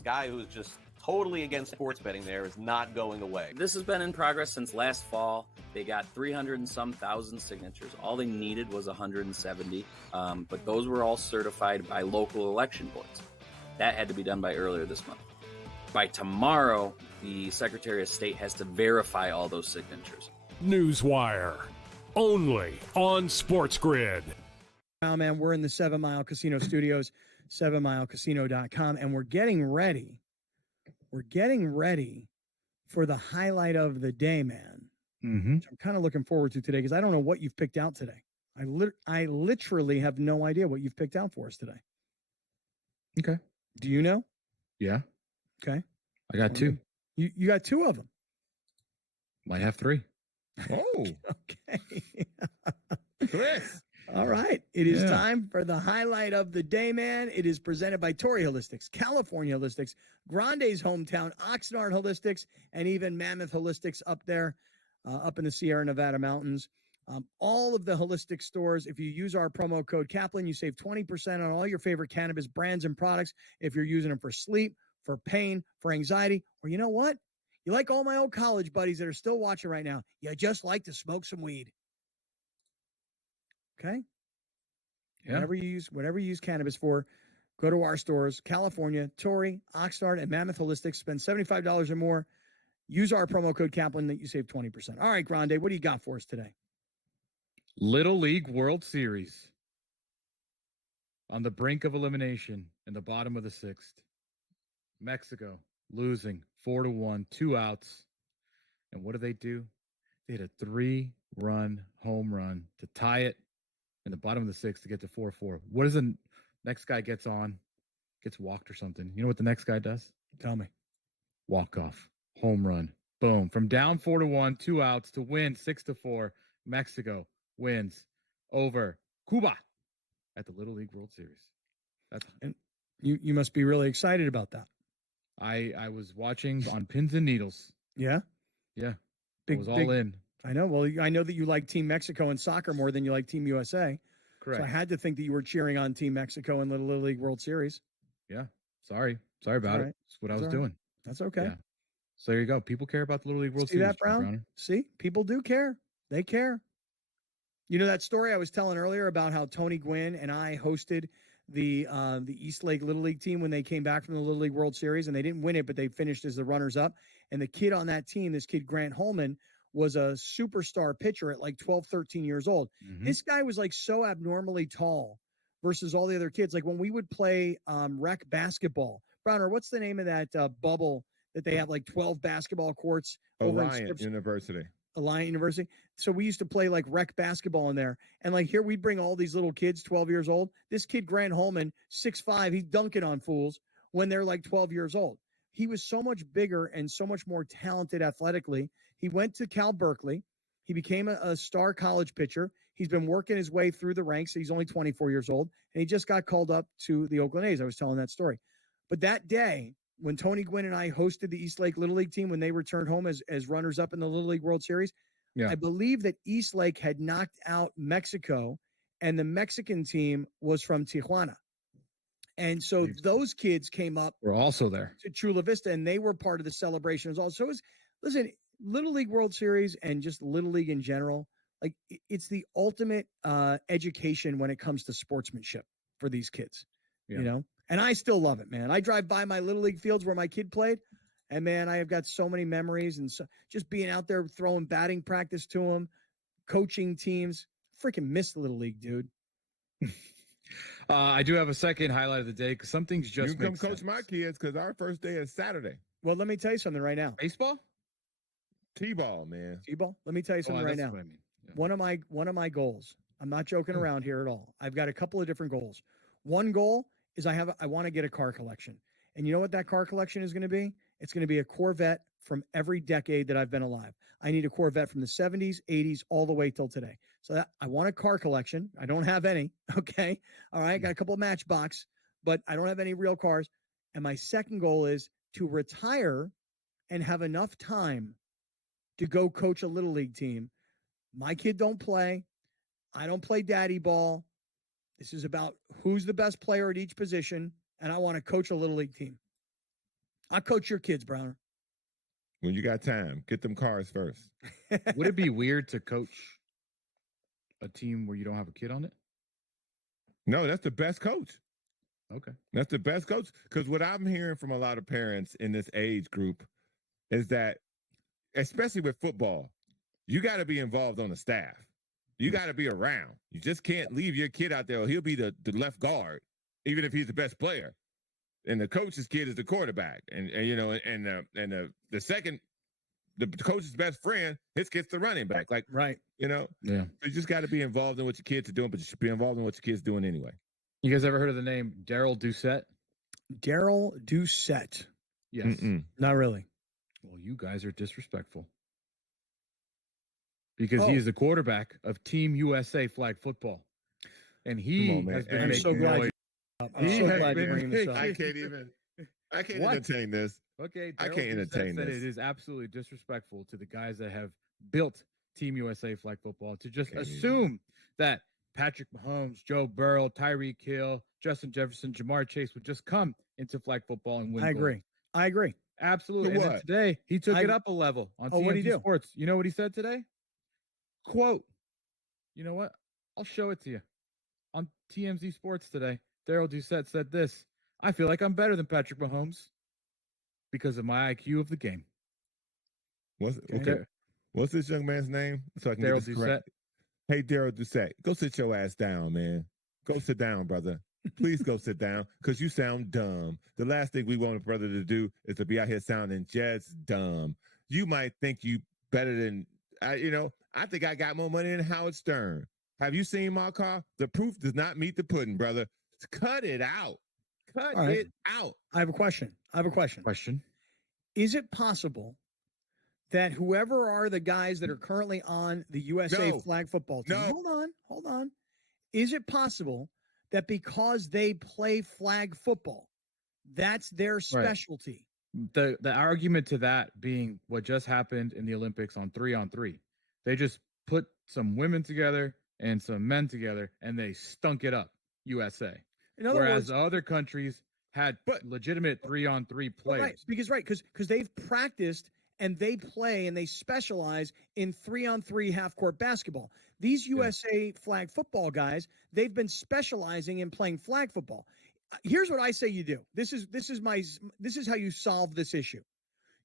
guy who's just totally against sports betting there is not going away. This has been in progress since last fall. They got 300 and some thousand signatures. All they needed was 170, but those were all certified by local election boards. That had to be done by earlier this month. By tomorrow, the Secretary of State has to verify all those signatures. Newswire, only on SportsGrid. Now, man, we're in the 7 Mile Casino Studios, 7milecasino.com, and we're getting ready. We're getting ready for the highlight of the day, man. Mm-hmm. Which I'm kind of looking forward to today because I don't know what you've picked out today. I literally have no idea what you've picked out for us today. Okay. Do you know? Yeah. Okay. I got two. You got two of them. Might have three. Oh. Okay. Chris. All right. It is time for the highlight of the day, man. It is presented by Torrey Holistics, California Holistics, Grande's hometown, Oxnard Holistics, and even Mammoth Holistics up there, up in the Sierra Nevada mountains. All of the holistic stores, if you use our promo code Kaplan, you save 20% on all your favorite cannabis brands and products. If you're using them for sleep, for pain, for anxiety, or you know what? You like all my old college buddies that are still watching right now. You just like to smoke some weed. Okay. Yeah. Whatever you use cannabis for, go to our stores, California, Torrey, Oxnard, and Mammoth Holistics. Spend $75 or more. Use our promo code Kaplan that you save 20%. All right, Grande, what do you got for us today? Little League World Series. On the brink of elimination in the bottom of the sixth. Mexico losing 4-1, 2 outs. And what do? They hit a 3-run home run to tie it in the bottom of the sixth to get to 4-4. What is the next guy gets walked or something? You know what the next guy does? Tell me. Walk off, home run, boom. From down 4-1, 2 outs to win 6-4. Mexico wins over Cuba at the Little League World Series. And you must be really excited about that. I was watching on pins and needles. Yeah? Yeah. I was all in. I know. Well, I know that you like Team Mexico in soccer more than you like Team USA. Correct. So I had to think that you were cheering on Team Mexico in the Little League World Series. Yeah. Sorry about it. That's what I was doing. That's okay. Yeah. So there you go. People care about the Little League World Series. See that, Brown? See? People do care. They care. You know that story I was telling earlier about how Tony Gwynn and I hosted the East Lake Little League team when they came back from the Little League World Series, and they didn't win it, but they finished as the runners-up. And the kid on that team, this kid Grant Holman, was a superstar pitcher at like 12, 13 years old. Mm-hmm. This guy was like so abnormally tall versus all the other kids. Like when we would play rec basketball, Browner, what's the name of that bubble that they have like 12 basketball courts over Alliant University. Alliant University. So we used to play like rec basketball in there. And like here we'd bring all these little kids, 12 years old. This kid, Grant Holman, 6'5", he's dunking on fools when they're like 12 years old. He was so much bigger and so much more talented athletically. He went to Cal Berkeley. He became a star college pitcher. He's been working his way through the ranks. He's only 24 years old, and he just got called up to the Oakland A's. I was telling that story. But that day, when Tony Gwynn and I hosted the Eastlake Little League team when they returned home as runners-up in the Little League World Series, I believe that Eastlake had knocked out Mexico, and the Mexican team was from Tijuana. And so those kids came up. We're also there to Chula Vista, and they were part of the celebration as well. So listen, Little League World Series and just Little League in general, like it's the ultimate education when it comes to sportsmanship for these kids, you know? And I still love it, man. I drive by my Little League fields where my kid played, and man, I have got so many memories, and so just being out there throwing batting practice to them, coaching teams. Freaking miss Little League, dude. I do have a second highlight of the day because some things just you can come coach my kids because our first day is Saturday. Well, let me tell you something right now. Baseball? T-ball, man. T-ball? Let me tell you something right now. What I mean. Yeah. One of my goals. I'm not joking around here at all. I've got a couple of different goals. One goal is I want to get a car collection. And you know what that car collection is going to be? It's going to be a Corvette from every decade that I've been alive. I need a Corvette from the 70s, 80s, all the way till today. So I want a car collection. I don't have any. Okay. All right. I got a couple of Matchbox, but I don't have any real cars. And my second goal is to retire and have enough time to go coach a Little League team. My kid don't play. I don't play daddy ball. This is about who's the best player at each position, and I want to coach a Little League team. I'll coach your kids, Browner. When you got time, get them cars first. Would it be weird to coach a team where you don't have a kid on it? No, that's the best coach. Okay. That's the best coach. Because what I'm hearing from a lot of parents in this age group is that, especially with football, you got to be involved on the staff. You got to be around. You just can't leave your kid out there. Or he'll be the left guard, even if he's the best player. And the coach's kid is the quarterback. And you know, and the second, the coach's best friend, his kid's the running back. Like, right. You know? Yeah. You just got to be involved in what your kids are doing, but you should be involved in what your kids doing anyway. You guys ever heard of the name Daryl Doucette? Daryl Doucette. Yes. Mm-mm. Not really. Well, you guys are disrespectful. Because he is the quarterback of Team USA flag football. And he has been making so glad noise. I'm so glad you're bringing this up. I can't entertain this. Okay, I Daryl can't entertain said this. it is absolutely disrespectful to the guys that have built Team USA flag football to just assume that Patrick Mahomes, Joe Burrow, Tyreek Hill, Justin Jefferson, Jamar Chase would just come into flag football and win. I agree. I agree. Absolutely. And then today, he took it up a level on TMZ Sports. You know what he said today? Quote, you know what? I'll show it to you. On TMZ Sports today, Daryl Doucette said this: I feel like I'm better than Patrick Mahomes because of my IQ of the game. What's this young man's name? So I can Daryl get this correct. Hey, Daryl Doucette, go sit your ass down, man. Go sit down, brother. Please go sit down, because you sound dumb. The last thing we want a brother to do is to be out here sounding just dumb. You might think you better than, I think I got more money than Howard Stern. Have you seen my car? The proof does not meet the pudding, brother. Cut it out. Cut it out. I have a question. Question. Is it possible that whoever are the guys that are currently on the USA flag football team, hold on. Is it possible that because they play flag football, that's their specialty? Right. The argument to that being what just happened in the Olympics on 3-on-3. They just put some women together and some men together, and they stunk it up, USA. Whereas other countries had legitimate 3-on-3 players. Because they've practiced and they play and they specialize in 3-on-3 half-court basketball. These USA flag football guys, they've been specializing in playing flag football. Here's what I say you do. This is how you solve this issue.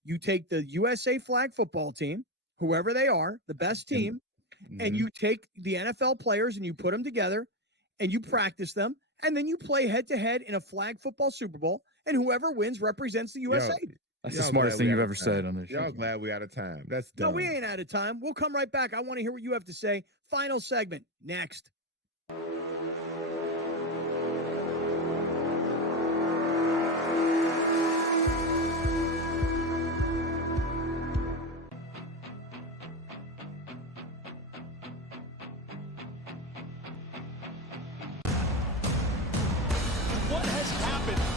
You take the USA flag football team, whoever they are, the best team, and you take the NFL players and you put them together and you practice them, and then you play head-to-head in a flag football Super Bowl, and whoever wins represents the USA. That's the smartest thing you've ever said on this show. Y'all glad we out of time. That's dumb. No, we ain't out of time. We'll come right back. I want to hear what you have to say. Final segment next.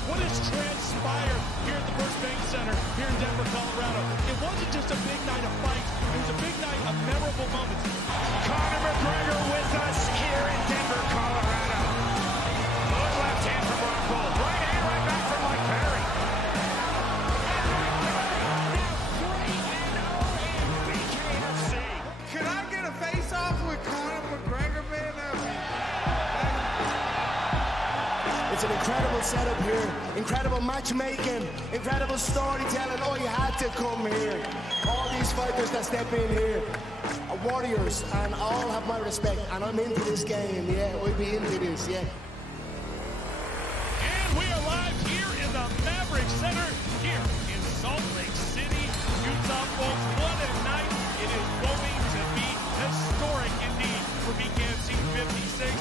What has transpired here at the First Bank Center here in Denver, Colorado? It wasn't just a big night of fights. It was a big night of memorable moments. Conor McGregor with us here in Denver, Colorado. Good left hand from Rockhold. Right hand right back from Mike Perry. Can I get a face-off with Conor McGregor, man? It's an incredible setup here, incredible matchmaking, incredible storytelling. Oh, you had to come here. All these fighters that step in here are warriors, and all have my respect. And I'm into this game, yeah. We'll be into this, yeah. And we are live here in the Maverick Center here in Salt Lake City, Utah, folks. What a night. It is going to be historic indeed for BKFC 56.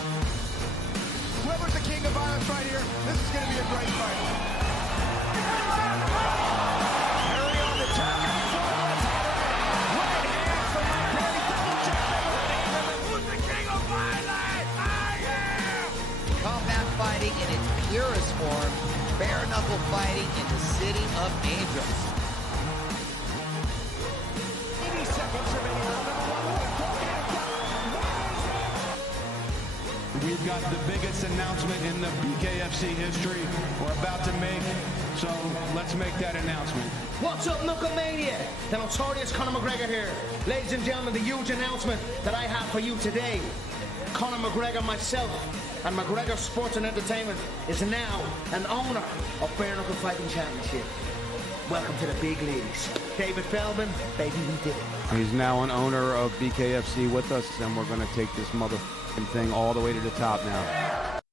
Whoever's the king of violence right here, this is going to be a great fight. Perry on the target. Right hand from Mike Perry. Double jab. Who's the king of violence? I am! Combat fighting in its purest form, bare knuckle fighting in the city of Angels. 80 seconds remaining on number one. We've got the biggest announcement in the BKFC history we're about to make, so let's make that announcement. What's up, Knucklemania? The notorious Conor McGregor here. Ladies and gentlemen, the huge announcement that I have for you today. Conor McGregor, myself, and McGregor Sports and Entertainment is now an owner of Bare Knuckle Fighting Championship. Welcome to the big leagues. David Feldman, baby, we did it. He's now an owner of BKFC with us, and we're going to take this motherfucking thing all the way to the top now.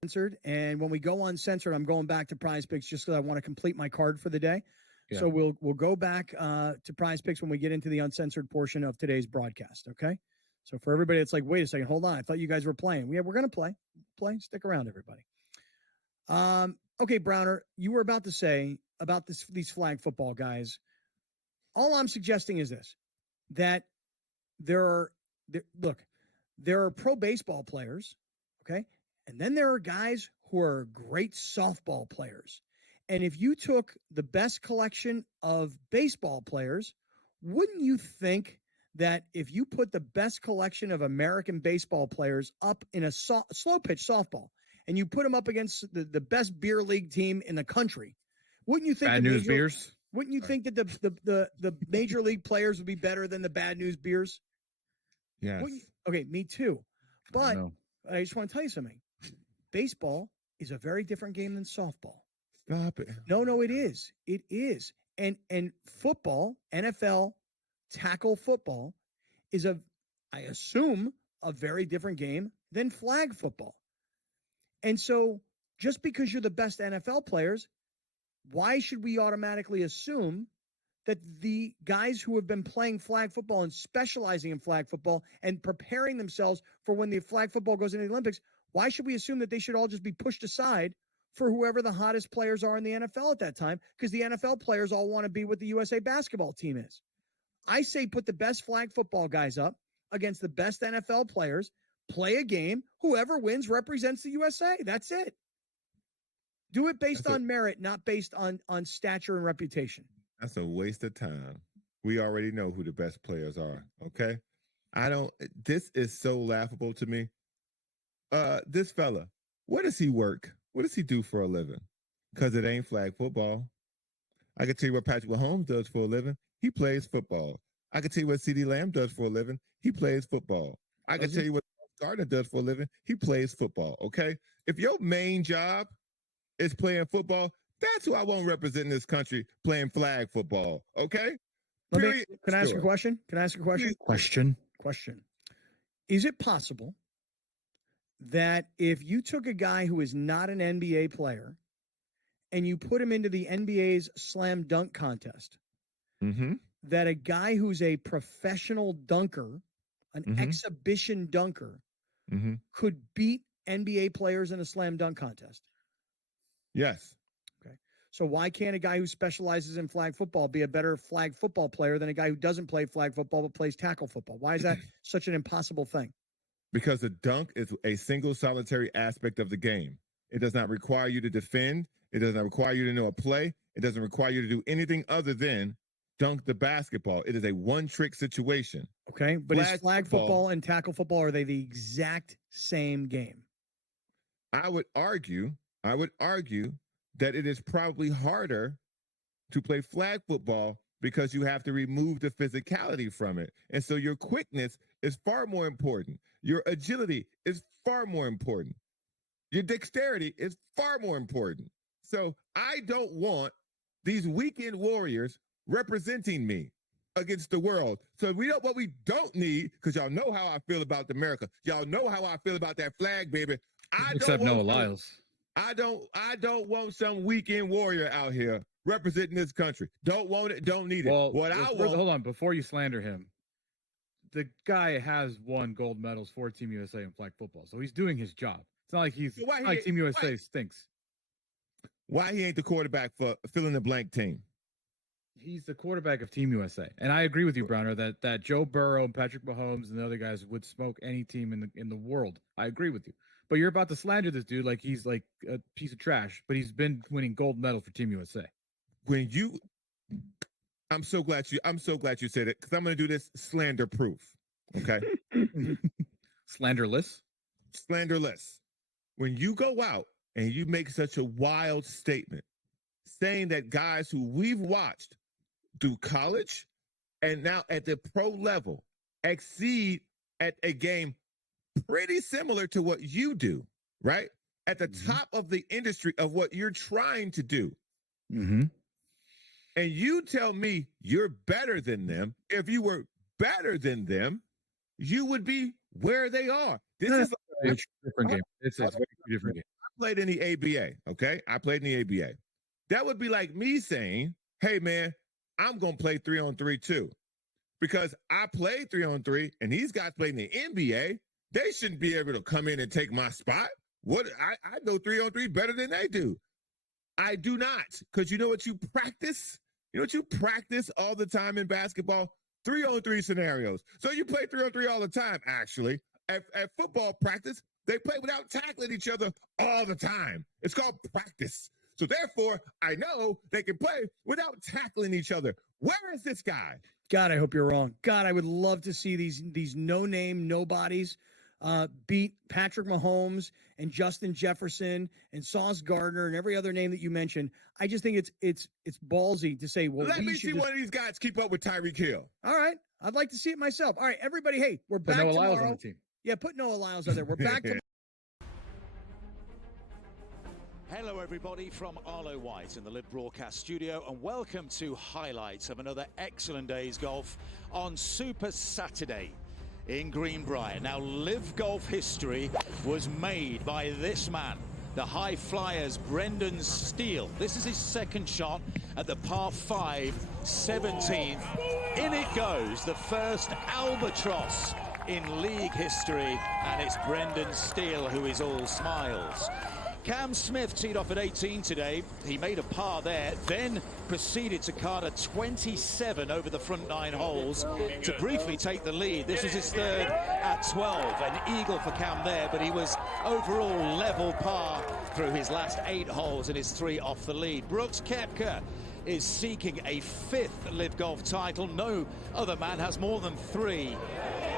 Censored, and when we go uncensored, I'm going back to Prize Picks just because I want to complete my card for the day. Yeah. So we'll go back to Prize Picks when we get into the uncensored portion of today's broadcast. Okay. So for everybody, it's like, wait a second, hold on. I thought you guys were playing. Yeah, we're going to play. Stick around, everybody. Okay, Browner, you were about to say about these flag football guys. All I'm suggesting is this, that there are pro baseball players, okay? And then there are guys who are great softball players. And if you took the best collection of baseball players, wouldn't you think that if you put the best collection of American baseball players up in a slow pitch softball and you put them up against the best beer league team in the country, wouldn't you think Bad News Beers? Wouldn't you think that the major league players would be better than the Bad News Beers? Yes. Okay, me too. But I just want to tell you something. Baseball is a very different game than softball. Stop it. No, it is. It is. And football, NFL, tackle football is I assume, a very different game than flag football. And so just because you're the best NFL players, why should we automatically assume that the guys who have been playing flag football and specializing in flag football and preparing themselves for when the flag football goes into the Olympics, why should we assume that they should all just be pushed aside for whoever the hottest players are in the NFL at that time? Because the NFL players all want to be what the USA basketball team is. I say put the best flag football guys up against the best NFL players, play a game, whoever wins represents the USA. That's it. Do it based on merit, not based on stature and reputation. That's a waste of time. We already know who the best players are, okay? This is so laughable to me. This fella, where does he work? What does he do for a living? Because it ain't flag football. I can tell you what Patrick Mahomes does for a living. He plays football. I can tell you what CeeDee Lamb does for a living. He plays football. I can tell you what Gardner does for a living. He plays football, okay? If your main job is playing football, that's who I want representing this country, playing flag football, okay? Can I ask a question? Question. Is it possible that if you took a guy who is not an NBA player and you put him into the NBA's slam dunk contest, that a guy who's a professional dunker, an exhibition dunker, could beat NBA players in a slam dunk contest? Yes. Okay. So why can't a guy who specializes in flag football be a better flag football player than a guy who doesn't play flag football but plays tackle football? Why is that such an impossible thing? Because the dunk is a single solitary aspect of the game. It does not require you to defend. It doesn't require you to know a play. It doesn't require you to do anything other than dunk the basketball. It is a one-trick situation. Okay, but is flag football and tackle football, are they the exact same game? I would argue that it is probably harder to play flag football because you have to remove the physicality from it. And so your quickness is far more important. Your agility is far more important. Your dexterity is far more important. So I don't want these weekend warriors representing me against the world. So what we don't need, because y'all know how I feel about America. Y'all know how I feel about that flag, baby. Except Noah Lyles. I don't want some weekend warrior out here representing this country. Don't want it, don't need it. Hold on, before you slander him, the guy has won gold medals for Team USA in flag football, so he's doing his job. It's not like Team USA stinks. Why he ain't the quarterback for fill in the blank team? He's the quarterback of Team USA, and I agree with you, Browner, that Joe Burrow and Patrick Mahomes and the other guys would smoke any team in the world. I agree with you, but you're about to slander this dude like he's like a piece of trash. But he's been winning gold medals for Team USA. I'm so glad you said it, because I'm going to do this slander proof. Okay, slanderless. When you go out and you make such a wild statement, saying that guys who we've watched through college and now at the pro level exceed at a game pretty similar to what you do, right? At the top of the industry of what you're trying to do. Mm-hmm. And you tell me you're better than them. If you were better than them, you would be where they are. This is a different game. It's a very different game. I played in the ABA, okay? I played in the ABA. That would be like me saying, hey, man, I'm going to play 3-on-3 too. Because I played 3-on-3 and these guys played in the NBA. They shouldn't be able to come in and take my spot. I know 3-on-3 better than they do. I do not, because you know what you practice? You know what you practice all the time in basketball? 3-on-3 scenarios. So you play 3-on-3 all the time, actually. At football practice, they play without tackling each other all the time. It's called practice. So therefore, I know they can play without tackling each other. Where is this guy? God, I hope you're wrong. God, I would love to see these no-name nobodies beat Patrick Mahomes and Justin Jefferson and Sauce Gardner and every other name that you mentioned. I just think it's ballsy to say, well, let me see one of these guys keep up with Tyreek Hill. All right. I'd like to see it myself. All right, everybody, hey, we're back Noah tomorrow. Lyles on the team. Yeah, put Noah Lyles on there. We're back tomorrow. Hello, everybody, from Arlo White in the Live Broadcast Studio, and welcome to highlights of another excellent day's golf on Super Saturday in Greenbrier. Now, Live Golf history was made by this man, the high flyers Brendan Steele. This is his second shot at the par 5, 17th. In it goes, the first albatross in league history, and it's Brendan Steele who is all smiles. Cam Smith teed off at 18 today. He made a par there, then proceeded to card a 27 over the front 9 holes to briefly take the lead. This was his third at 12. An eagle for Cam there, but he was overall level par through his last 8 holes and his 3 off the lead. Brooks Koepka is seeking a 5th Live Golf title. No other man has more than 3.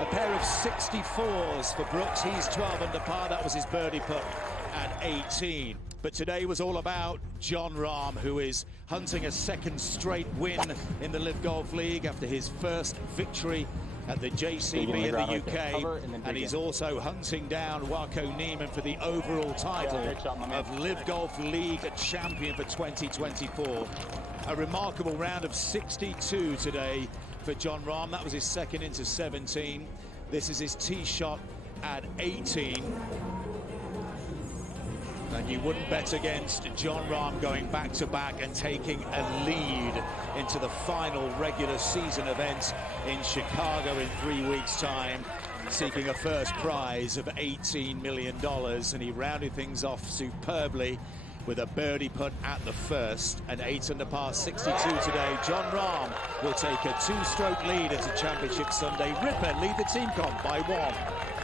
A pair of 64s for Brooks. He's 12 under par. That was his birdie putt at 18. But today was all about Jon Rahm, who is hunting a second straight win in the Live Golf League after his first victory at the JCB in the UK, and he's also hunting down Wako Niemann for the overall title of Live Golf League champion for 2024. A remarkable round of 62 today for Jon Rahm. That was his second into 17. This is his tee shot at 18. And you wouldn't bet against Jon Rahm going back-to-back and taking a lead into the final regular season event in Chicago in 3 weeks' time, seeking a first prize of $18 million. And he rounded things off superbly with a birdie putt at the first, an 8 under par 62 today. Jon Rahm will take a 2-stroke lead into Championship Sunday. Ripper lead the team comp by 1.